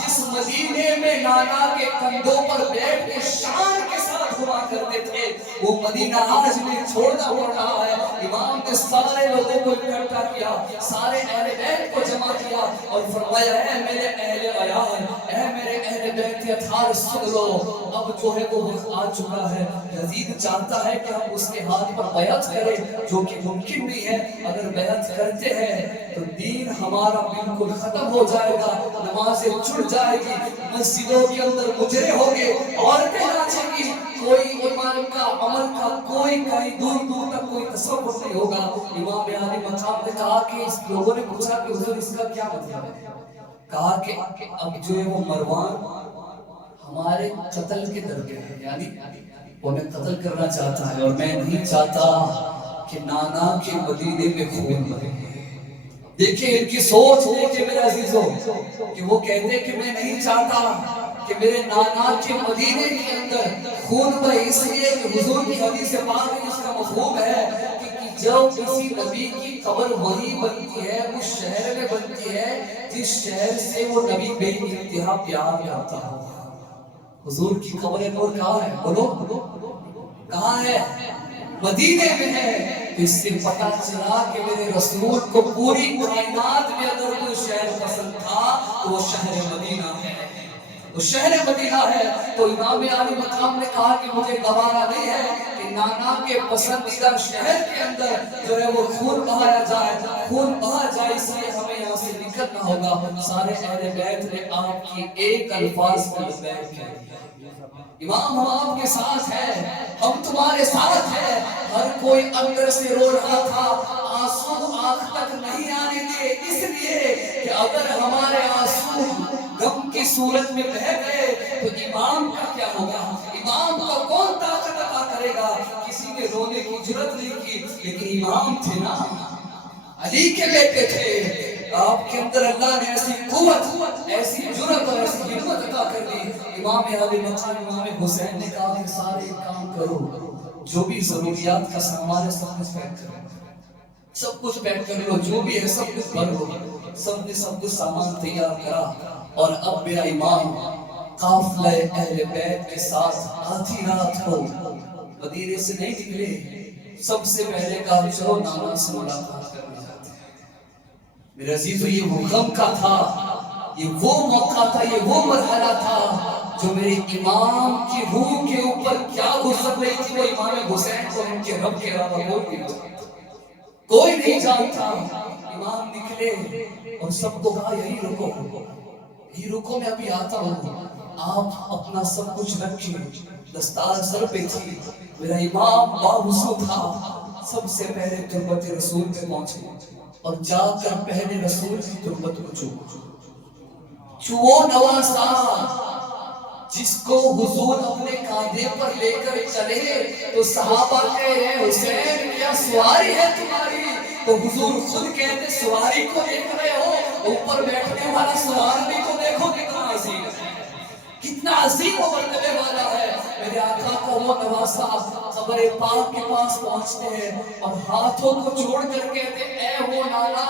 جس مدینے میں نانا کے کندھوں پر بیٹھ کے شان کے ساتھ ہوا کرتے تھے. وہ مدینہ آج میں چھوڑنا پڑ رہا ہے. امام نے سارے لوگوں کو اکٹھا کیا, سارے اہل بیت کو جمع کیا, اور فرمایا اے میرے اہل عیال, اے میرے اہل بیت اطہار سن لو, اب جو ہے وہ وقت آ چکا ہے. یزید چاہتا ہے کہ ہم اس کے ہاتھ پر بیعت کریں, جو کہ ممکن نہیں ہے. اگر بیعت کرتے ہیں تو دین ہمارا بالکل ختم ہو جائے گا, نمازیں چھوٹ جائے گی, مسجدوں کے اندر مجرے ہوں گے, عورتیں ناچیں گی, کوئی ایمان کا عمل کا کوئی کہیں دور دور تک کوئی تصور نہیں ہوگا. امام علی مقام نے کہا کہ اس لوگوں نے پوچھا کہ حضور اس کا کیا مطلب ہے؟ کہا کہ اب جو ہے وہ مروان ہمارے قتل کے درجے ہے, یعنی وہ ہمیں قتل کرنا چاہتا ہے, اور میں نہیں چاہتا کہ نانا کے مدینے میں خون بہے. دیکھیں ان کی سوچ دیکھیں میرے عزیزوں, کہ وہ کہتے ہیں کہ میں نہیں چاہتا کہ میرے نانا کے مدینے کے اندر خون بہے, اس لیے کہ حضور کی حدیث پاک میں اس کا مفہوم ہے کہ جب کسی نبی کی قبر وہی بنتی ہے, اس شہر میں بنتی ہے جس شہر سے وہ نبی بے انتہا پیار کرتا ہو. حضور کی قبر نور کہاں ہے؟ بولو کہاں ہے؟ مدینے میں ہے. اس سے پتہ چلا کہ میرے رسول کو پوری کائنات میں اگر کوئی شہر پسند تھا تو وہ شہر مدینہ ہے, وہ شہر مدینہ ہے. تو امام علی مقام نے کہا کہ مجھے گوارا نہیں ہے کہ نانا کے پسندیدہ شہر کے اندر جو ہے وہ خون بہایا جائے, خون بہا جائے, اس لیے ہمیں یہاں سے نکلنا ہوگا. سارے اہل بیت نے آپ کی ایک الفاظ میں لبیک کہہ دیا, امام ہم آپ کے ساتھ ہیں, ہم تمہارے ساتھ ہیں. ہر کوئی اندر سے رو رہا تھا, آنسو آنکھ تک نہیں آنے دیے, اس لیے کہ اگر ہمارے آنسو غم کی صورت میں بہہ گئے تو امام کا کیا ہوگا, امام کو کون طاقت عطا کرے گا. کسی نے رونے کی جرت نہیں کی, لیکن امام تھے نا, علی کے بیٹے تھے, آپ کے اندر اللہ نے ایسی قوت, ایسی جرت اور ایسی ہمت عطا کر دی. امام علی مقام امام حسین نے کہا کہ سارے کام کرو, جو بھی ضروریات کا سامان ہے سب کچھ پیک کرو, سب کچھ پیک کر لو, جو بھی ہے سب کچھ بھر لو. سب نے سب کچھ سامان تیار کرا, اور اب میرا امام قافلہ اہل بیت کے ساتھ آدھی رات کو مدینے سے نہیں نکلے. سب سے پہلے کہا چلو نانا سے ملاقات کرنے جاتے ہیں. میرے عزیزو یہ وہ غم کا تھا, یہ وہ موقع تھا, یہ وہ مرحلہ تھا جو میرے امام کی روح کے اوپر کیا گزر رہی تھی وہ امام حسین کو ان کے رب کے علاوہ کوئی نہیں جانتا. امام نکلے اور سب کو کہا یہی رکو, یہی رکو, میں ابھی آتا ہوں. آپ اپنا سب کچھ رکھیں, دستار سر پہ تھی. میرا امام باوضو تھا, سب سے پہلے تربت رسول پہ پہنچے, اور جا کر پہلے رسول کی تربت کو چو نواسا جس کو حضور اپنے کاندھے پر لے کر چلے تو صحابہ کہہ رہے حسین کیا سواری ہے تمہاری, تو حضور خود کہتے سواری کو دیکھ رہے ہو, اوپر بیٹھنے والا سوار بھی کو دیکھو کتنا عظیم ہے. کتنا عظیم و مرتبے والا ہے. میرے آقا کو وہ نواسا قبر پاک کے پاس پہنچتے ہیں اور ہاتھوں کو جوڑ کر کہتے ہیں اے وہ نانا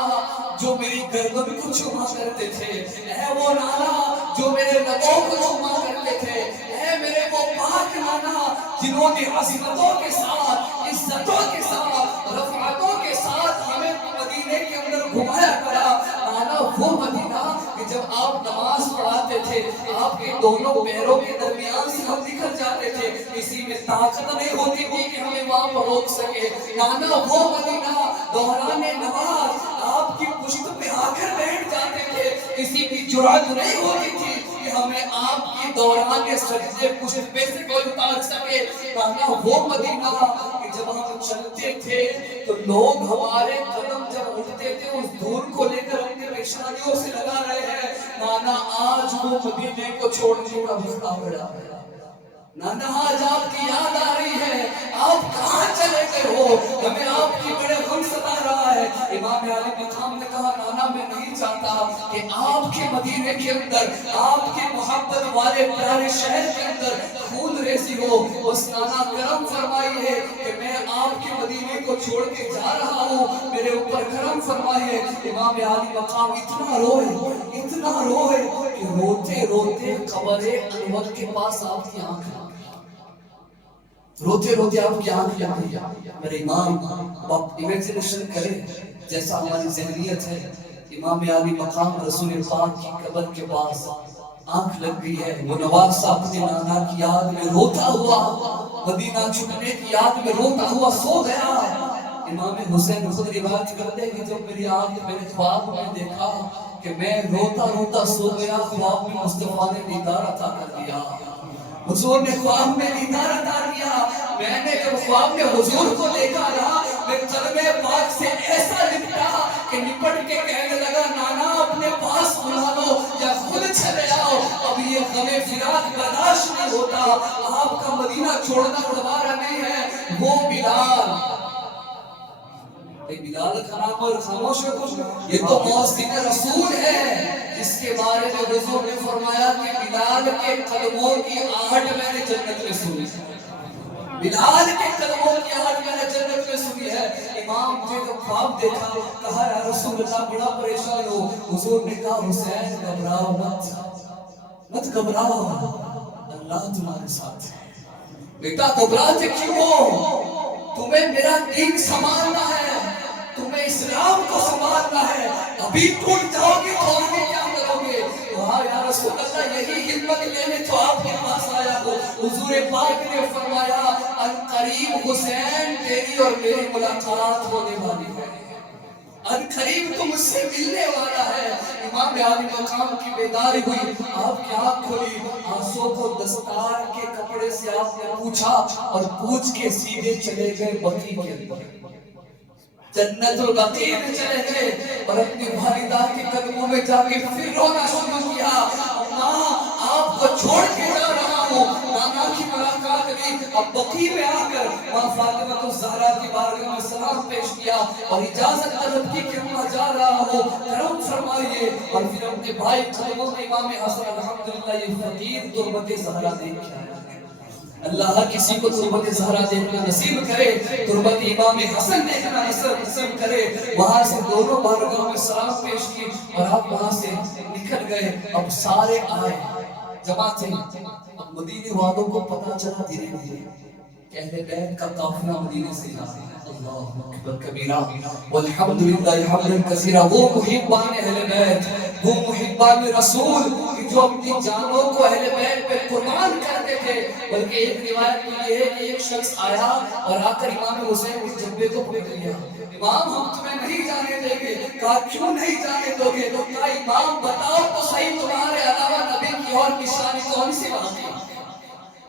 جو میری گردن کو چوما کرتے تھے, اے وہ نانا جو میرے لبوں کو چوما کرتے تھے, اے میرے وہ پاک نانا جنہوں نے عظمتوں کے ساتھ, عزتوں کے ساتھ, رفعتوں کے ساتھ ہمیں مدینے کے اندر گھمایا کرا. نانا وہ مدینہ کہ جب آپ نماز پڑھاتے تھے آپ کے دونوں پیروں کے درمیان سے ہم نکل جاتے تھے, کسی میں طاقت نہیں ہوتی تھی کہ ہمیں وہاں پر روک سکے. نانا وہ مدینہ دوران نماز آپ کی پشت پہ آ کر بیٹھ جاتے تھے, کسی کی جرأت نہیں ہوتی تھی کہ ہمیں آپ کی دوران سجدے پشت پہ سے کوئی اتار سکے. نانا وہ مدینہ کہ جب ہم چلتے تھے تو لوگ ہمارے قدم جب اٹھتے تھے اس دھول کو لے کر اپنے پیشانیوں سے لگا رہے ہیں. نانا آج وہ مدینے کو چھوڑنے کا وقت آ گیا ہے. نانا آج آپ کی یاد آ رہی ہے, آپ کہاں چلے گئے ہو, ہمیں آپ کی بڑے غم ستا رہا ہے. امام علی مقام نے کہا نانا میں نہیں چاہتا کہ آپ کے مدینے کے اندر, آپ کے محبت والے پیارے شہر کے اندر خون ریزی ہو. بس نانا کرم فرمائیے کہ میں آپ کے مدینے کو چھوڑ کے جا رہا ہوں, میرے اوپر کرم فرمائیے. امام علی مقام اتنا روئے کہ روتے روتے قبر انور کے پاس آپ کی آنکھ روتے روتے آپ کی آنکھ آئی. میرے امام آپ امیجنیشن کریں جیسا ہماری ذہنیت ہے, امام علی مقام رسول پاک کی قبر کے پاس آنکھ لگ گئی ہے. وہ نواسا اپنے نانا کی یاد میں روتا ہوا, مدینہ چھٹنے کی یاد میں روتا ہوا سو گیا. امام حسین خود روایت کرتے ہیں کہ جب میری آنکھ میں نے خواب میں دیکھا کہ میں روتا روتا سو گیا, خواب میں مصطفیٰ نے دیدار عطا کر دیا. حضور نے خواب میں دیدار عطا کیا. میں نے جب خواب میں حضور کو دیکھا رہا میں قلب پاک سے ایسا لپٹا کہ لپٹ کے کہنے لگا نانا اپنے پاس بلا لو یا خود چلے آؤ, اب یہ غم فراق برداشت نہیں ہوتا, آپ کا مدینہ چھوڑنا دوبارہ نہیں ہے. وہ بلال, بلال کا نام اور خاموش ہے کچھ, یہ تو موسم رسول ہے جس کے بارے میں حضور نے فرمایا کہ بلال کے قدموں کی آہٹ میں نے جنت میں سنی ہے. بلال کے قدموں کی آہٹ میں نے جنت میں سنی ہے. امام نے جب خواب دیکھا کہا یا رسول اللہ بڑا پریشان ہو. حضور نے کہا حسین گھبراؤ مت گھبراؤ, اللہ تمہارے ساتھ ہے. بیٹا گھبراتے کیوں ہو, تمہیں میرا دین سنبھالنا ہے, تمہیں اسلام کو سنبھالنا ہے. ابھی ٹوٹ جاؤ گے تو آگے کیا کرو گے. وہاں یا رسول اللہ یہی ہمت لینے تو آپ کے پاس آیا ہو. حضور پاک نے فرمایا عنقریب حسین تیری اور میری ملاقات ہونے والی ہے, عنقریب تو مجھ سے ملنے والا ہے. امام علی مقام کی بیداری ہوئی, آپ کی آنکھ کھلی, آنسوں کو دستار کے کپڑے سے آپ نے پوچھا اور پوچھ کے سیدھے چلے گئے بقیع کے اندر, جنت البقیع میں چلے گئے اور اپنی والدہ کے قدموں میں جا کے پھر رونا شروع کیا. ماں آپ کو چھوڑ کے جا رہا ہوں. نانا کی ملاقات ہوئی, اب بقیع میں آ کر ماں فاطمہ الزہرا کی بارگاہ میں سلام پیش کیا اور اجازت طلب کی کہ میں جا رہا ہوں, کرم فرمائیے. اور پھر اپنے بھائی قدموں میں امام حسن الحمدللہ یہ فقیر تربت زہرا دیکھ کے آیا. اللہ ہر کسی کو تربت زہرا دیکھنا نصیب کرے, تربت امام حسن دیکھنا نصیب کرے. وہاں سے دونوں بارگاہوں میں سلام پیش کی اور آپ وہاں سے نکل گئے. اب سارے آئے جمع تھے. اب مدینے والوں کو پتا چلا دھیرے دھیرے کہ اہل بیت کا قافلہ مدینے سے جا رہا ہے. اللہ اکبر کبیرہ والحمدللہ حمدا کثیرہ. وہ محبان اہل بیت, وہ محبان رسول جو اپنی جانوں کو اہل بیت پہ قربان کرتے تھے. بلکہ ایک روایت میں یہ ہے کہ ایک شخص آیا اور آ کر امام حسین کے جبے کو پکڑ لیا. امام ہم تمہیں نہیں جانے دیں گے. کہا کیوں نہیں جانے دو گے؟ تو کہا امام بتاؤ تو صحیح تمہارے علاوہ نبی کی اور نشانی کون سی باقی ہے؟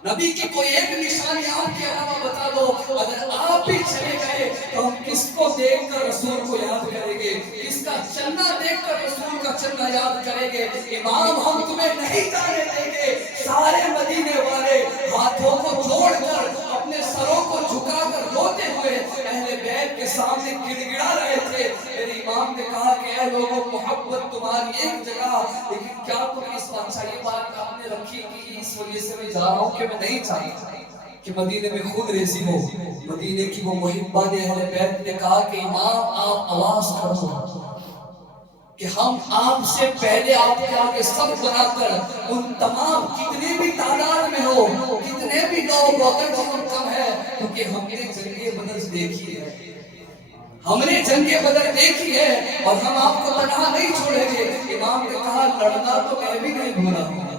نبی کی کوئی ایک نشانی آپ کے علاوہ بتا دو. اگر آپ بھی چلے گئے تو ہم کس کو دیکھ کر رسول کو یاد کریں گے, کس کا چلنا دیکھ کر رسول کا چلنا یاد کریں گے. امام ہم تمہیں نہیں جانے دیں گے. سارے مدینے والے ہاتھوں کو جوڑ کر اپنے سروں کو جھکا کر روتے ہوئے اہل بیت کے سامنے گڑ گڑا رہے تھے۔ میرے امام نے کہا کہ اے لوگوں، محبت تمہاری ایک جگہ، لیکن کیا تم اس اچھا یہ بات آپ نے رکھی کہ اس وجہ سے میں جا رہا ہوں کہ میں نہیں چاہتا کہ مدینے میں خود ریزی ہو۔ مدینے کی وہ محبان اہل بیت نے کہا کہ امام آپ آواز کرو کہ ہم آپ سے پہلے آپ کے آگے سب بنا کر ان تمام کتنے بھی تعداد میں ہو، کتنے بھی لوگ اگر ہم کم ہے، کیونکہ ہم نے جنگ بدر دیکھی ہے، ہم نے جنگ بدر دیکھی ہے اور ہم آپ کو تنہا نہیں چھوڑیں گے۔ امام نے کہا لڑنا تو میں بھی نہیں بھولا ہوں،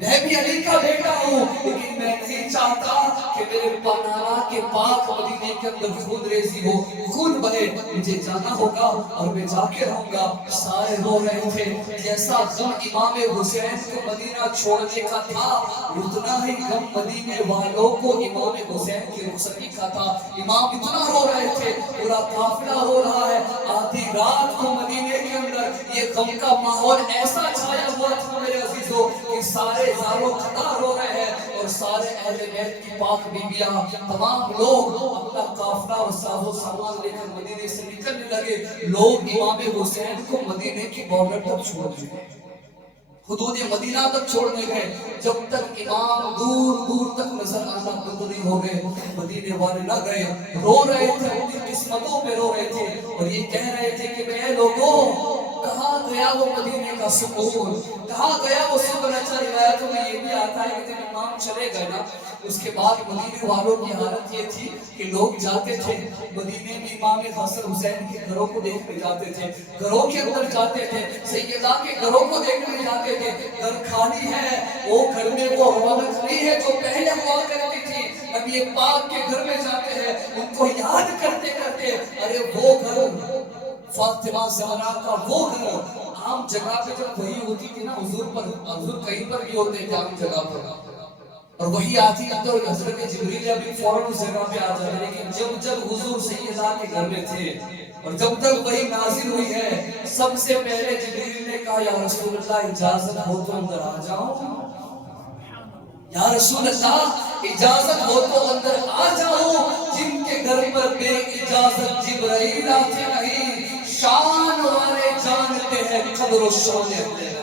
میں بھی علی کا بیٹا ہوں، لیکن میں نہیں چاہتا کہ میرے پناہ کے پاک مدینے کے اندر خون ریزی ہو، خون بہے۔ مجھے جانا ہوگا اور میں جا کے رہوں گا۔ سارے رو رہے تھے، جیسا غم امام حسین کو مدینہ چھوڑنے کا تھا، اتنا ہی غم مدینے والوں کو امام حسین کی رخصتی کا تھا۔ امام اتنا رو رہے تھے، پورا قافلہ رو رہا ہے۔ آدھی رات کو مدینے کے اندر یہ غم کا ماحول ایسا چھایا ہوا تھا میرے عزیزوں کہ سارے زاروں قطار رو رہے ہیں، اور سارے اہل بیت کی پاک بیویاں، تمام لوگ اپنا قافلہ اور ساز و سامان لے کر مدینے سے نکلنے لگے۔ لوگ امام حسین کو مدینے کی بارڈر تک چھوڑ گئے، حدود مدینہ تک چھوڑنے گئے، جب تک امام دور دور تک نظر آنا بند نہیں ہو گئے۔ مدینے والے نہ گئے، رو رہے تھے، اپنی قسمتوں پہ رو رہے تھے، اور یہ کہہ رہے تھے کہ اے لوگوں، کہاں گیا وہ مدینے کا سکون، کہاں گیا وہ سکون۔ اچھا روایتوں میں یہ بھی آتا ہے کہ جب امام چلے گئے نا، اس کے بعد مدینے والوں کی حالت یہ تھی کہ لوگ جاتے تھے مدینے میں، امام حسن حسین کے گھروں کو دیکھنے جاتے تھے، گھروں کے اندر جاتے تھے، سیدہ کے گھروں کو دیکھنے جاتے تھے، گھر خالی ہے، وہ گھر میں وہ رونق نہیں ہے جو پہلے ہوا کرتی تھی۔ نبی پاک کے گھر میں جاتے ہیں، ان کو یاد کرتے کرتے، ارے وہ گھر فاطمہ زہرا کا وہ گھر، عام جگہ پہ جب وہی ہوتی تھی نا، حضور کہیں پر بھی ہوتے تھے عام جگہ پر، اور وہی آتی اندر، اور حضرت جبریل ابھی فوراً اس جگہ پہ آ جاتے، لیکن جب حضور سیدہ کے گھر میں تھے اور جب تک وہی نازل ہوئی ہے، سب سے پہلے جبریل نے کہا یا رسول اللہ اجازت ہو تو اندر آ جاؤں، یا رسول اللہ اجازت ہو تو اندر آ جاؤں۔ جن کے گھر پر بے اجازت جبرائیل آتے نہیں، شان والے جانتے ہیں قدر و شان اپنے۔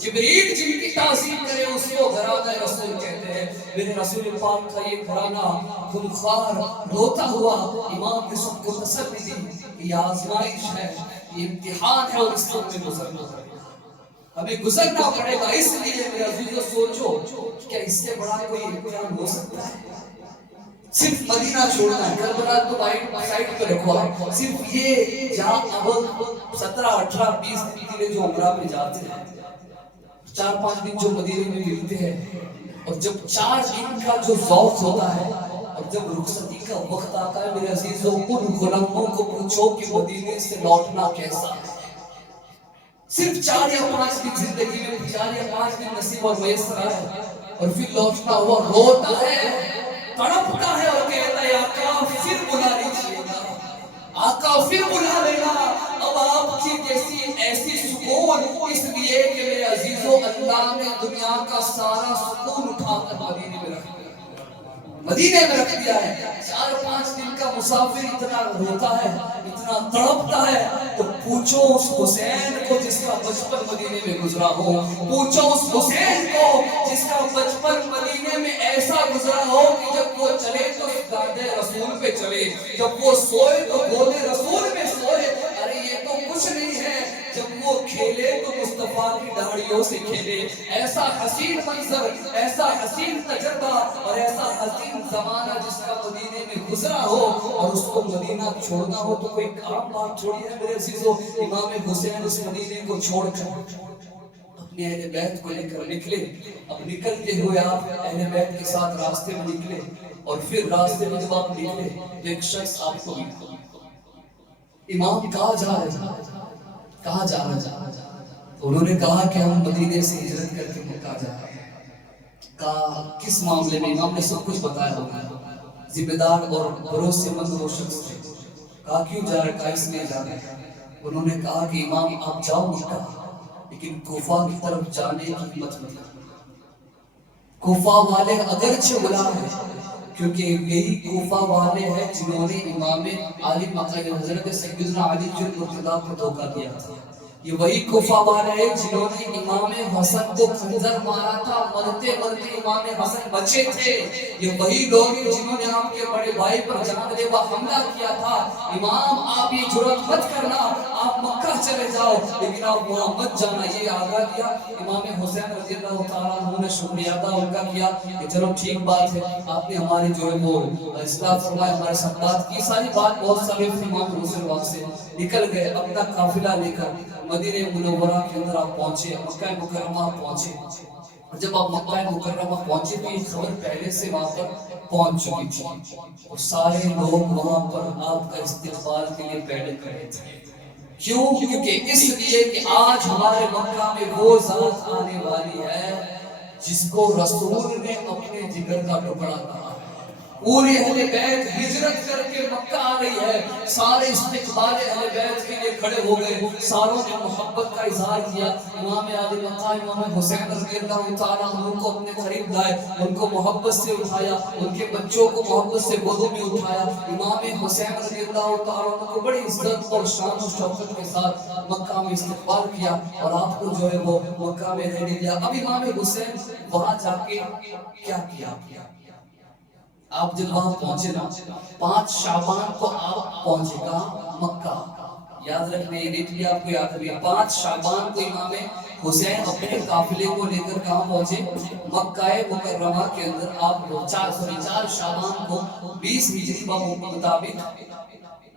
جبریل جن کی تعظیم کرے اس کو گھرانہ رسول کہتے ہیں۔ میرے رسول پاک کا یہ گھرانہ خونخوار روتا ہوا امام نے سب کو تسلی دی کہ یہ آزمائش ہے، یہ امتحان ہے، اور اس کو میں گزرنا ہے، ہمیں گزرنا پڑے گا۔ اس لیے میرے عزیزو سوچو کیا اس سے بڑا کوئی امتحان ہو سکتا ہے؟ صرف مدینہ چھوڑنا ہے، کربلا تو سائٹ پہ رکھوا، صرف یہ جہاں اول 17 18 20 دن کے لیے جو عمرہ میں جاتے ہیں، 4-5 دن جو مدینے میں ملتے ہیں، اور جب 4 دن کا جو ذوق ہوتا ہے اور جب رخصتی کا وقت آتا ہے، میرے عزیزو ان غلاموں کو پوچھو کہ مدینے سے لوٹنا کیسا ہے۔ صرف 4 یا 5 دن زندگی میں، 4 یا 5 دن نصیب اور میسر ہے، اور پھر لوٹتا ہوا روتا ہے، تڑپتا ہے، اور کہتا ہے آقا پھر بلا لیجیے گا، آقا پھر بلا لینا۔ اب آپ کی جیسی ایسی سکون، اس لیے کہ میرے عزیزو اللہ نے دنیا کا سارا سکون اٹھا کر مدینے میں رکھ دیا، مدینے میں رکھ دیا ہے۔ 4-5 دن کا مسافر اتنا روتا ہے، اتنا تڑپتا ہے، تو پوچھو اس حسین کو جس کا بچپن مدینے میں گزرا ہو، پوچھو اس حسین کو جس کا بچپن مدینے میں ایسا گزرا ہو کہ جب وہ چلے تو گاندے رسول پہ چلے، جب وہ سوئے تو گودے رسول پہ سوئے۔ ارے یہ تو کچھ نہیں ہے، جب وہ کھیلے تو مصطفیٰ کی داڑھیوں سے کھیلے۔ ایسا حسین منظر، ایسا حسین تجربہ، اور ایسا حسین زمانہ جس کا مدینے میں گزرا ہو، اور اس کو مدینہ چھوڑنا ہو تو کوئی عام بات چھوڑی ہے میرے عزیزو۔ امام حسین اس مدینے کو چھوڑ کر اپنے اہل بیت کو لے کر نکلے۔ اب نکلتے ہوئے آپ اہل بیت کے ساتھ راستے میں نکلے، اور پھر راستے میں جب آپ نکلے تو ایک شخص آپ کو ملا۔ امام کہاں جا رہے ہیں؟ کہاں جا رہا ہے؟ انہوں نے کہا کہ ہم مدینے سے ہجرت کر کے مکہ جا رہے ہیں۔ کہا کس معاملے میں؟ امام نے سب کچھ بتایا ہوگا، ذمہ دار اور بھروسے مند وہ شخص تھے۔ کہا کیوں جا رہے؟ کہا اس لیے جا رہے ہیں۔ انہوں نے کہا کہ امام آپ جاؤ مکہ، لیکن کوفہ کی طرف جانے کی ہمت مت کرنا۔ کوفہ والے اگرچہ غلام ہیں، کیونکہ یہی کوفہ والے ہیں جنہوں نے امام علی مقام حضرت سیدنا علی المرتضیٰ کو دھوکہ دیا تھا. یہ وہی کوفہ والے ہیں جنہوں نے امام حسن کو خنجر مارا تھا. مرتے مرتے امام حسن بچے تھے. یہ وہی لوگ ہیں جنہوں نے آپ کے بڑے بھائی پر جان لیوا حملہ کیا تھا. امام آپ یہ جرات مت کرنا, آپ مکہ چلے جاؤ, لیکن آپ وہاں مت جانا. یہ آگاہ دیا. امام حسین رضی اللہ تعالیٰ عنہ نے شکریہ ادا ان کا کیا کہ چلو ٹھیک بات ہے, آپ نے ہماری جو ہے وہ اصلاح فرمائے, ہمارے ساتھ بات کی. ساری بات بہت سارے امام حسین وہاں سے نکل گئے اپنا قافلہ لے کر. مدینہ منورہ کے اندر آپ پہنچے, مکہ مکرمہ پہنچے. اور جب آپ مکہ مکرمہ پہنچے تو یہ خبر پہلے سے وہاں پر پہنچ چکی تھی, اور سارے لوگ وہاں پر آپ کا استقبال کے لیے پہلے کھڑے تھے. کیوں؟ کیونکہ اس لیے کہ آج ہمارے مکہ میں وہ ذات آنے والی ہے جس کو رسول نے اپنے جگر کا ٹکڑا کہا. پوری اہل بیت ہجرت کر کے مکہ آ رہی ہے. سارے استقبال اہل بیت کے لیے کھڑے ہو گئے. ساروں نے محبت کا اظہار کیا. امام علی مقام امام حسین رضی اللہ تعالیٰ عنہ کو اپنے قریب لائے, ان کو محبت سے اٹھایا, ان کے بچوں کو محبت سے گودوں میں اٹھایا. امام حسین رضی اللہ تعالیٰ عنہ کو بڑی عزت اور شان و شوکت کے ساتھ مکہ میں استقبال کیا, اور آپ کو جو ہے وہ مکہ میں رہنے دیا. اب امام حسین وہاں جا کے کیا کیا؟ آپ جب وہاں پہنچے نا, 5 شعبان کو آپ پہنچے گا مکہ. یاد رکھنے, یہ ڈیٹ بھی آپ کو یاد رکھے. 5 شعبان کو امام حسین اپنے قافلے کو لے کر کہاں پہنچے؟ مکہ مکرمہ کے اندر. آپ 4 شعبان کو 20 ہجری مطابق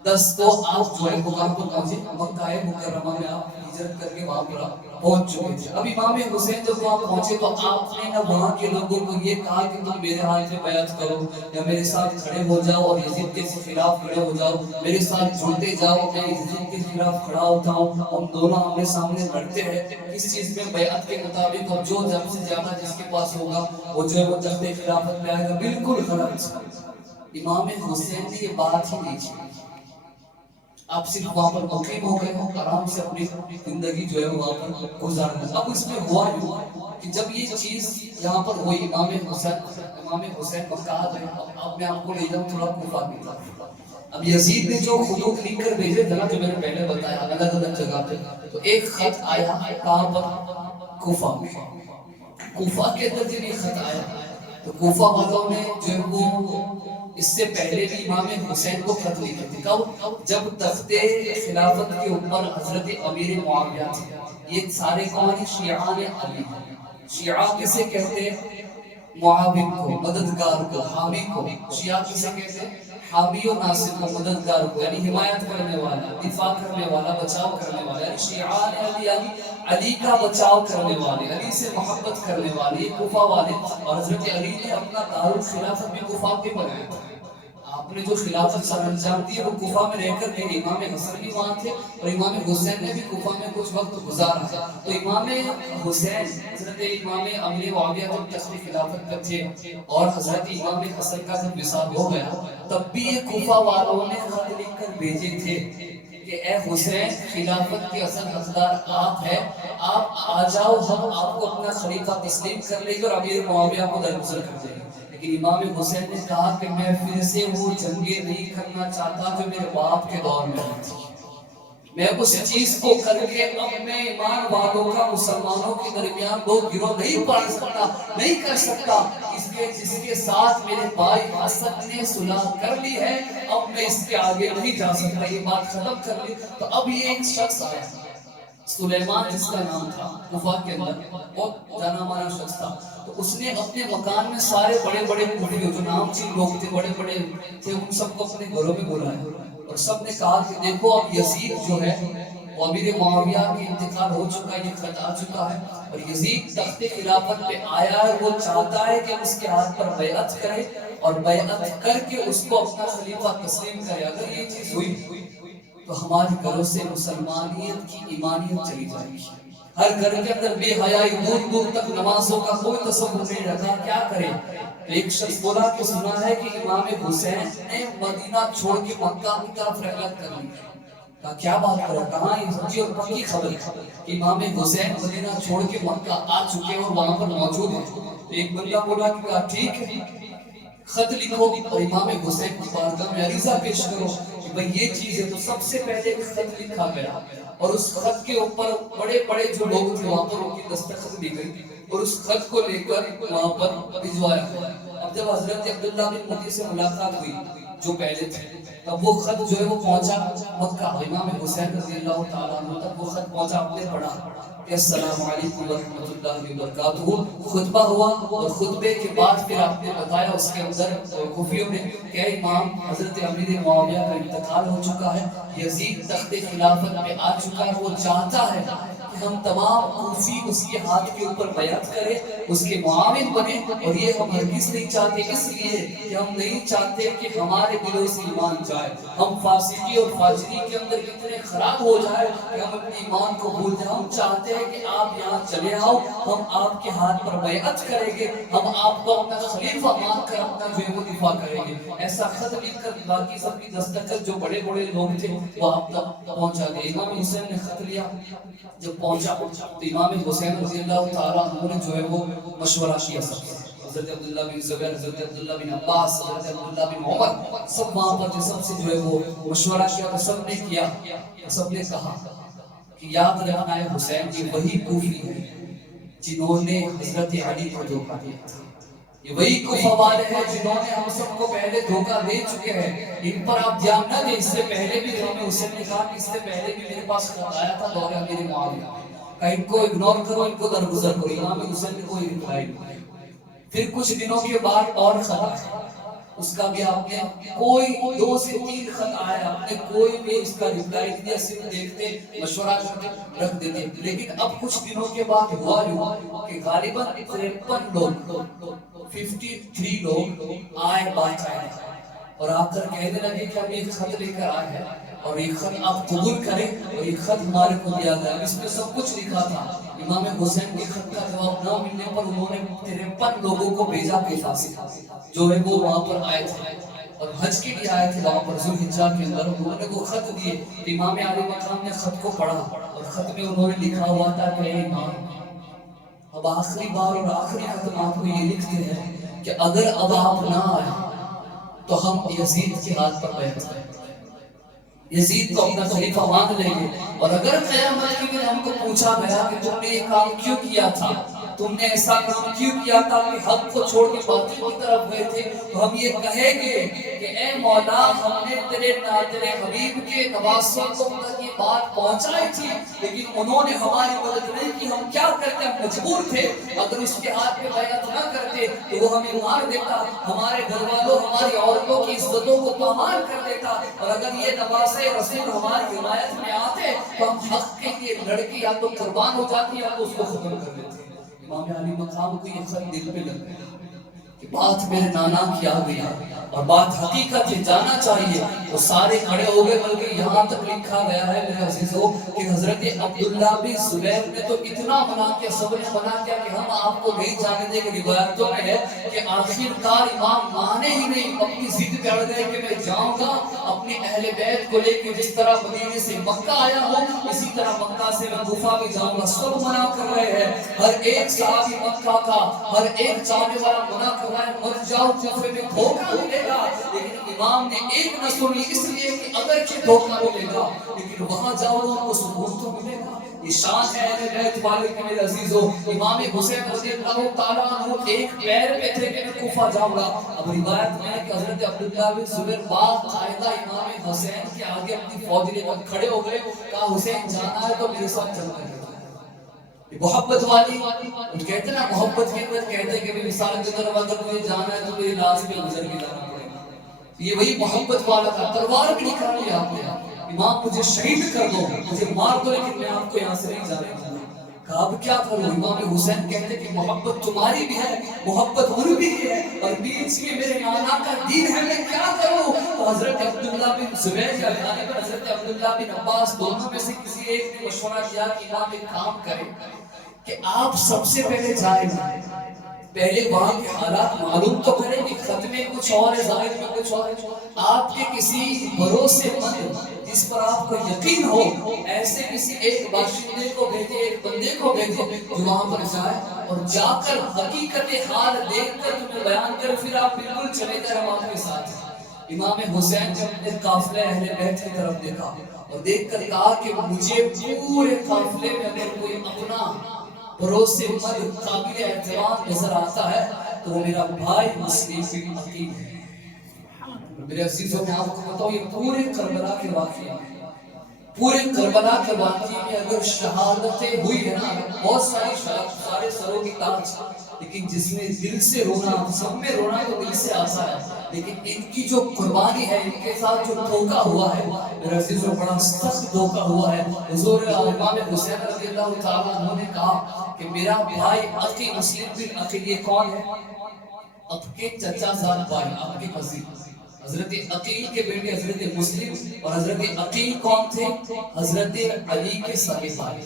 10 کو آپ جو ہے مقام پر پہنچے. مکہ مکرمہ میں آپ ہجرت کر کے وہاں پر پہنچ چکے تھے. اب امام حسین جب وہاں پہنچے تو آپ نے نہ وہاں کے لوگوں کو یہ کہا کہ تم میرے ہاتھ میں بیعت کرو یا میرے ساتھ کھڑے ہو جاؤ اور یزید کے خلاف کھڑے ہو جاؤ, میرے ساتھ جڑتے جاؤ, میں یزید کے خلاف کھڑا ہوتا ہوں, ہم دونوں آمنے سامنے لڑتے ہیں. اس چیز میں بیعت کے مطابق, اور جو جب سے زیادہ جس کے پاس ہوگا وہ جو ہے وہ جب خلافت پہ آئے گا. بالکل غلط. امام حسین نے یہ بات ہی نہیں کی. آپ صرف وہاں پر مقیم ہو گئے, آرام سے اپنی زندگی جو ہے وہاں پر گزارنا. اب اس میں ہوا یوں کہ جب یہ چیز یہاں پر ہوئی, امام حسین مکہ آ گئے. اب میں آپ کو لے جاؤں تھوڑا کوفہ کی طرف. اب یزید نے جو خطوط لکھ کر بھیجے تھے نا, جو میں نے پہلے بتایا الگ الگ جگہ پہ, تو ایک خط آیا کہاں پر؟ کوفہ میں. کوفہ کے اندر جب یہ خط آیا تو کوفہ والوں نے جو ہے وہ اس سے پہلے بھی امام حسین کو خط لکھے تھے. کب؟ جب تخت خلافت کے اوپر حضرت امیر معاویہ تھے. یہ سارے کون ہیں؟ شیعان علی. شیعہ کسے کہتے ہیں؟ معاون کو, مددگار کو, حامی کو. شیعہ کسے کہتے ہیں؟ حامی و ناصر کو, مددگار کو, یعنی حمایت کرنے والا, دفاع کرنے والا, بچاؤ کرنے والا. یعنی شیعان علی, علی کا بچاؤ کرنے والے, علی سے محبت کرنے والے کوفہ والے. اور حضرت علی نے اپنا دارالخلافت بھی کوفہ کے بنایا تھا. آپ نے جو خلافت سر انجام دی وہ کوفہ میں رہ کر کے. امام حسن بھی وہاں تھے اور امام حسین نے بھی کوفہ میں کچھ وقت گزارا. تو امام حسین, حضرت امام امیر معاویہ جب تخت خلافت پر تھے اور حضرت امام حسن کا جب وصال ہو گیا, تب بھی یہ کوفہ والوں نے خط لکھ کر بھیجے تھے کہ اے حسین, خلافت کے اصل حقدار آپ ہیں, آپ آ جاؤ, ہم آپ کو اپنا خلیفہ تسلیم کر لیں گے اور امیر معاویہ کو درگزر کر دیں گے. لیکن امام حسین نے کہا کہ میں پھر سے وہ جنگیں نہیں کرنا چاہتا جو میرے باپ کے دور میں ہوئی تھی. میں اس چیز کو کر کے اپنے ایمان والوں کا مسلمانوں کے درمیان دو گروہ نہیں پڑھ سکتا, نہیں کر سکتا. اس کے جس کے ساتھ میرے بھائی حسن نے صلح کر لی ہے, اب میں اس کے آگے نہیں جا سکتا, یہ بات ختم کر لی. تو اب یہ ایک شخص آیا, سلیمان جس کا نام تھا, کوفہ کے اندر بہت جانا مانا شخص تھا. تو اس نے اپنے مکان میں سارے بڑے بڑے کوفیوں جو نامچین لوگ تھے, بڑے بڑے تھے, ان سب کو اپنے گھروں میں بلایا اور سب نے کہا کہ دیکھو اب یزید جو ہے وہ امیر معاویہ کے انتقال ہو چکا ہے, یہ خط آ چکا ہے, اور یزید تخت خلافت پہ آیا ہے. وہ چاہتا ہے کہ اس کے ہاتھ پر بیعت کرے اور بیعت کر کے اس کو اپنا خلیفہ تسلیم کرے. اگر یہ چیز ہوئی تو ہمارے گھروں سے مسلمانیت کی ایمانیت چلی جائے گی. ہر گھر کے اندر بے حیائی, دور دور تک نمازوں کا کوئی تصور نہیں رہتا, کیا کرے. ایک شخص بولا کہ سنا ہے کہ امام حسین نے مدینہ چھوڑ کے مکہ کی طرف رحلت کر لی. کہا کیا بات کرو, کہاں یہ سچی اور پکی خبر ہے کہ امام حسین مدینہ چھوڑ کے مکہ آ چکے اور وہاں پر موجود ہیں. ایک بندہ بولا کہ ٹھیک ہے, خط لکھو اور امام حسین کی بارگاہ میں عریضہ پیش کرو کہ بھئی یہ چیز ہے. تو سب سے پہلے ایک خط لکھا گیا اور اس خط کے اوپر بڑے بڑے جو لوگ تھے وہاں پر ان کی دستخط دی گئی اور اس خط کو لے کر وہاں پر بھجوایا گیا. اب جب حضرت عبداللہ بن متی سے ملاقات ہوئی جو پہلے تھے, تب وہ خط جو ہے وہ پہنچا مکہ, امام حسین رضی اللہ تعالیٰ عنہ تک وہ خط پہنچا. آپ نے پڑھا کہ السلام علیکم ورحمۃ اللہ وبرکاتہ, خطبہ ہوا اور خطبے کے بعد پھر آپ نے بتایا اس کے اندر خفیوں نے کہ امام حضرت امیر معاویہ کا انتقال ہو چکا ہے, یزید تخت خلافت میں آ چکا ہے, وہ چاہتا ہے کہ ہم تمام کوفی اس کے ہاتھ کے اوپر بیعت کریں, اس کے معاون بنے, اور یہ ہم ہرگز نہیں چاہتے اس لیے کہ ہم نہیں چاہتے کہ ہمارے دلوں سے ایمان جائے, ہم فاسقی اور فاجری کے اندر اتنے خراب ہو جائے کہ ہم اپنے ایمان کو بھول جائیں. ہم چاہتے ہیں کہ آپ یہاں چلے آؤ, ہم آپ کے ہاتھ پر بیعت کریں گے, ہم آپ کو اپنا خلیفہ مان کر اپنا جو ہے وہ دفاع کریں گے. ایسا خط لکھ کر باقی سب کی دستخط جو بڑے بڑے لوگ تھے وہ آپ تک پہنچا گئے. امام حسین نے خط لیا, جب پہنچا تو امام حسین رضی اللہ تعالیٰ عنہ نے جو ہے وہ مشورہ کیا سب سے. حضرت عبداللہ بن زبیر, حضرت عبداللہ بن عباس, حضرت عبداللہ بن عمر, سب وہاں پر سب سے جو ہے وہ مشورہ کیا تو سب نے کیا, سب نے کہا کہ یاد رکھنا ہے حسین یہ وہی کوفی ہے جنہوں نے حضرت علی کو دھوکہ دیا تھا, یہ وہی کوفہ والے ہیں جنہوں نے ہم سب کو پہلے دھوکہ دے چکے ہیں, ان پر آپ دھیان نہ دیں. اس سے پہلے بھی امام حسین نے کہا کہ اس سے پہلے بھی میرے پاس خط آیا تھا دور امیر معاویہ کا, ان کو اگنور کرو, ان کو درگزر کرو. امام حسین نے کوئی رپلائی نہیں. پھر کچھ دنوں کے بعد اور خط آیا, اس کا بھی آپ نے کوئی 2 سے 3 خط آیا, آپ نے کوئی بھی اس کا رپلائی نہیں دیا, صرف دیکھتے مشورہ کرتے رکھ دیتے. لیکن اب کچھ دنوں کے بعد ہوا یوں کہ غالباً 53 لوگ 53 لوگ آئے باقاعدہ اور آ کر کہنے لگے کہ ہم ایک خط لے کر آئے ہیں اور یہ خط آپ قبول کریں, اور یہ خط ہمارے کو دیا گیا. اس میں سب کچھ لکھا تھا. امام حسین کے خط کا جواب نہ ملنے پر انہوں نے 53 لوگوں کو بھیجا کیفا سے جو ہے وہ وہاں پر آئے تھے اور حج کے لیے آئے تھے وہاں پر ذوالحجہ کے اندر. انہوں نے وہ خط دیے, امام علی مقام نے خط کو پڑھا اور خط میں انہوں نے لکھا ہوا تھا کہ اے امام, اب آخری بار اور آخری خط آپ کو یہ لکھتے ہیں کہ اگر اب آپ نہ آئے تو ہم یزید کے ہاتھ پر بیعت کریں, یزید کو اپنا خلیفہ مان لیں گے, اور اگر قیامت کے دن ہم کو پوچھا گیا کہ تم نے یہ کام کیوں کیا تھا, تم نے ایسا کام کیوں کیا تھا کہ حق کو چھوڑ کے باطل کی طرف گئے تھے, تو ہم یہ کہیں گے کہ اے مولا ہم نے تیرے حبیب کے نواسوں کو تک یہ بات پہنچائی تھی, لیکن انہوں نے ہماری مدد نہیں کی. ہم کیا کرتے, ہم مجبور تھے. اگر اس کے ہاتھ پہ بیعت نہ کرتے تو وہ ہمیں مار دیتا, ہمارے گھر والوں ہماری عورتوں کی عزتوں کو پامال کر دیتا, اور اگر یہ نواسے رسول ہماری حمایت میں آتے تو ہم حق کے لیے لڑکی یا تو قربان ہو جاتی یا تو اس کو ختم کر دیتے. امام علی مقام کو یہ خط دل پہ لگ گیا کہ بات میرے نانا کی آ گئی اور بات حقیقت ہے, جانا چاہیے. وہ سارے کھڑے ہو گئے, بلکہ یہاں تک لکھا گیا ہے میرے عزیزوں کہ حضرت عبداللہ بن زبیر نے تو اتنا منع کیا, سب نے منع کیا کہ ہم آپ کو نہیں جانے دیں گے. روایتوں میں ہے کہ آخر کار امام مانے ہی نہیں, اپنی ضد پہ اڑ گئے کہ میں جاؤں گا اپنے اہل بیت کو لے کے, جس طرح مدینے سے مکہ آیا ہوں اسی طرح مکہ سے میں کوفہ بھی جاؤں گا. سب منع کر رہے ہیں, ہر ایک صحابی مکہ کا, ہر ایک چاہنے والا منع کر رہا ہے مت جاؤ کوفے میں دھوکہ ملے گا. لیکن امام نے ایک نہ سنی, اس لیے کہ اگر کہ دھوکہ ملے گا لیکن وہاں جاؤ گا تو سکون تو ملے گا. یہ شان ہے اہل بیت والے کے میرے عزیزوں. امام حسین رضی اللہ تعالیٰ عنہ ایک پیر پہ تھے کہ میں کوفہ جاؤں گا. اب روایت میں ہے کہ حضرت عبداللہ بن زبیر باقاعدہ امام حسین کے آگے اپنی فوج لے کر کھڑے ہو گئے, کہا حسین جانا ہے تو میرے ساتھ چلنا ہے. محبت والی کہتے ہیں نا, محبت کے اندر کہتے ہیں کہ مثال کے طور اگر مجھے جانا ہے تو میری لاش پہ گزر کے جانا پڑے گا. یہ وہی محبت والا تھا, تلوار بھی نکال لی آپ نے, امام مجھے شہید کر دو, مجھے مار دو, لیکن میں آپ کو یہاں سے نہیں جانے دوں گا. کہا اب کیا کروں. امام حسین کہتے کہ محبت تمہاری بھی ہے, محبت ان بھی ہے, اور بیچ میں میرے نانا کا دین ہے, میں کیا کروں. تو حضرت عبداللہ بن زبیر کا غالب حضرت عبداللہ بن عباس دونوں میں سے کسی ایک نے مشورہ کیا کہ امام ایک کام کریں کہ آپ سب سے پہلے جائیں, پہلے وہاں کے حالات معلوم تو کریں کہ خط میں کچھ اور ہے، ظاہر میں کچھ اور ہے. آپ کے کسی بھروسے مند جس پر آپ کو یقین ہو ایسے کسی ایک باشندے کو بھیجے، ایک بندے کو بھیجے جو وہاں پر جائے اور جا کر حقیقت حال دیکھ کر تمہیں بیان کر، پھر آپ بالکل چلے جائیں ہم آپ کے ساتھ. امام حسین نے اپنے قافلے اہل بیت کی طرف دیکھا اور دیکھ کر کہا کہ مجھے پورے قافلے میں اگر کوئی اپنا بھروسے مند قابل اعتماد نظر آتا ہے تو وہ میرا بھائی مسلم بن عقیل ہے. میرے عزیزوں میں آپ کو بتاؤ، یہ پورے کربلا کے واقعے میں، پورے کربلا کے واقعے میں اگر شہادتیں ہوئی ہے نا، بہت ساری شہادت، سارے سروں کی تاج، لیکن جس میں دل سے رونا، سب میں رونا تو دل سے آتا ہے، لیکن ان کی جو قربانی ہے، ان کے ساتھ جو دھوکہ ہوا ہے میرے عزیزوں، بڑا سخت دھوکہ ہوا ہے. حضور امام حسین رضی اللہ تعالیٰ عنہ نے کہا کہ میرا بھائی عقیل، مسلم بن عقیل، یہ کون ہے؟ آپ کے چچا زاد بھائی، آپ کے قصیر حضرت عقیل کے بیٹے حضرت مسلم، اور حضرت عقیل کون تھے؟ حضرت علی کے سگے بھائی.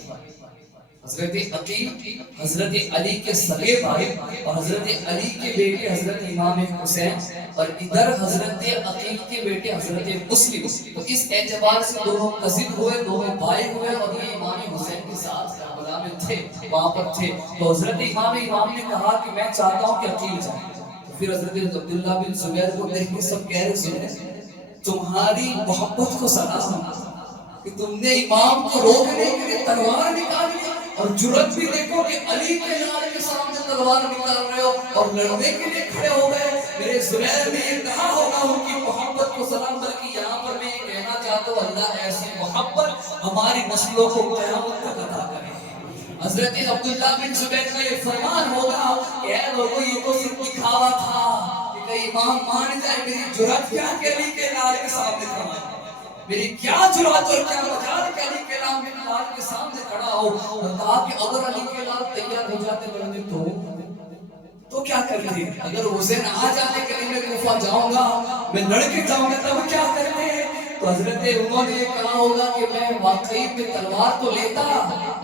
حضرت عقیل حضرت علی کے سگے بھائی اور حضرت علی کے بیٹے حضرت امام حسین، اور ادھر حضرت عقیل کے بیٹے حضرت مسلم. تو اس اعتبار سے دونوں قصیر ہوئے، دونوں بھائی ہوئے، اور یہ امام حسین کے ساتھ کربلا میں تھے، وہاں پر تھے. تو حضرت امام نے کہا کہ میں چاہتا ہوں کہ عقیل جائے. پھر حضرت عبداللہ بن زبیر کو دیکھ کے سب کہہ رہے سنے تمہاری محبت کو سلام کہ تم نے امام کو روکنے کے لیے تلوار نکالی، اور جرأت بھی دیکھو کہ علی کے لال کے سامنے تلوار نکال رہے ہو اور لڑنے کے لیے کھڑے ہو گئے. میرے زبیر نے یہ کہا ہوگا ان کی محبت کو سلام، بلکہ یہاں پر میں یہ کہنا چاہتا ہوں اللہ ایسی محبت ہماری نسلوں کو قیامت تک عطا کرے. حضرت عبداللہ بن زبیر کا یہ فرمان ہوگا کہ اے لوگوں، یہ تو صرف دکھاوا تھا کہ کئی امام مان جائے، میری جرأت کیا کہ علی کے لال کے سامنے کھڑا ہے، میری کیا جرأت اور کیا مجال کہ علی کے لال کے سامنے کھڑا ہو. اور کہا کہ اگر علی کے لال تیار ہو جاتے لڑنے تو کیا کرتے؟ اگر حسین آ جاتے کہ میں کوفہ جاؤں گا، میں لڑ کے جاؤں گا، تب کیا کرتے؟ تو حضرت عمر نے یہ کہا ہوگا کہ میں واقعی میں تلوار تو لیتا،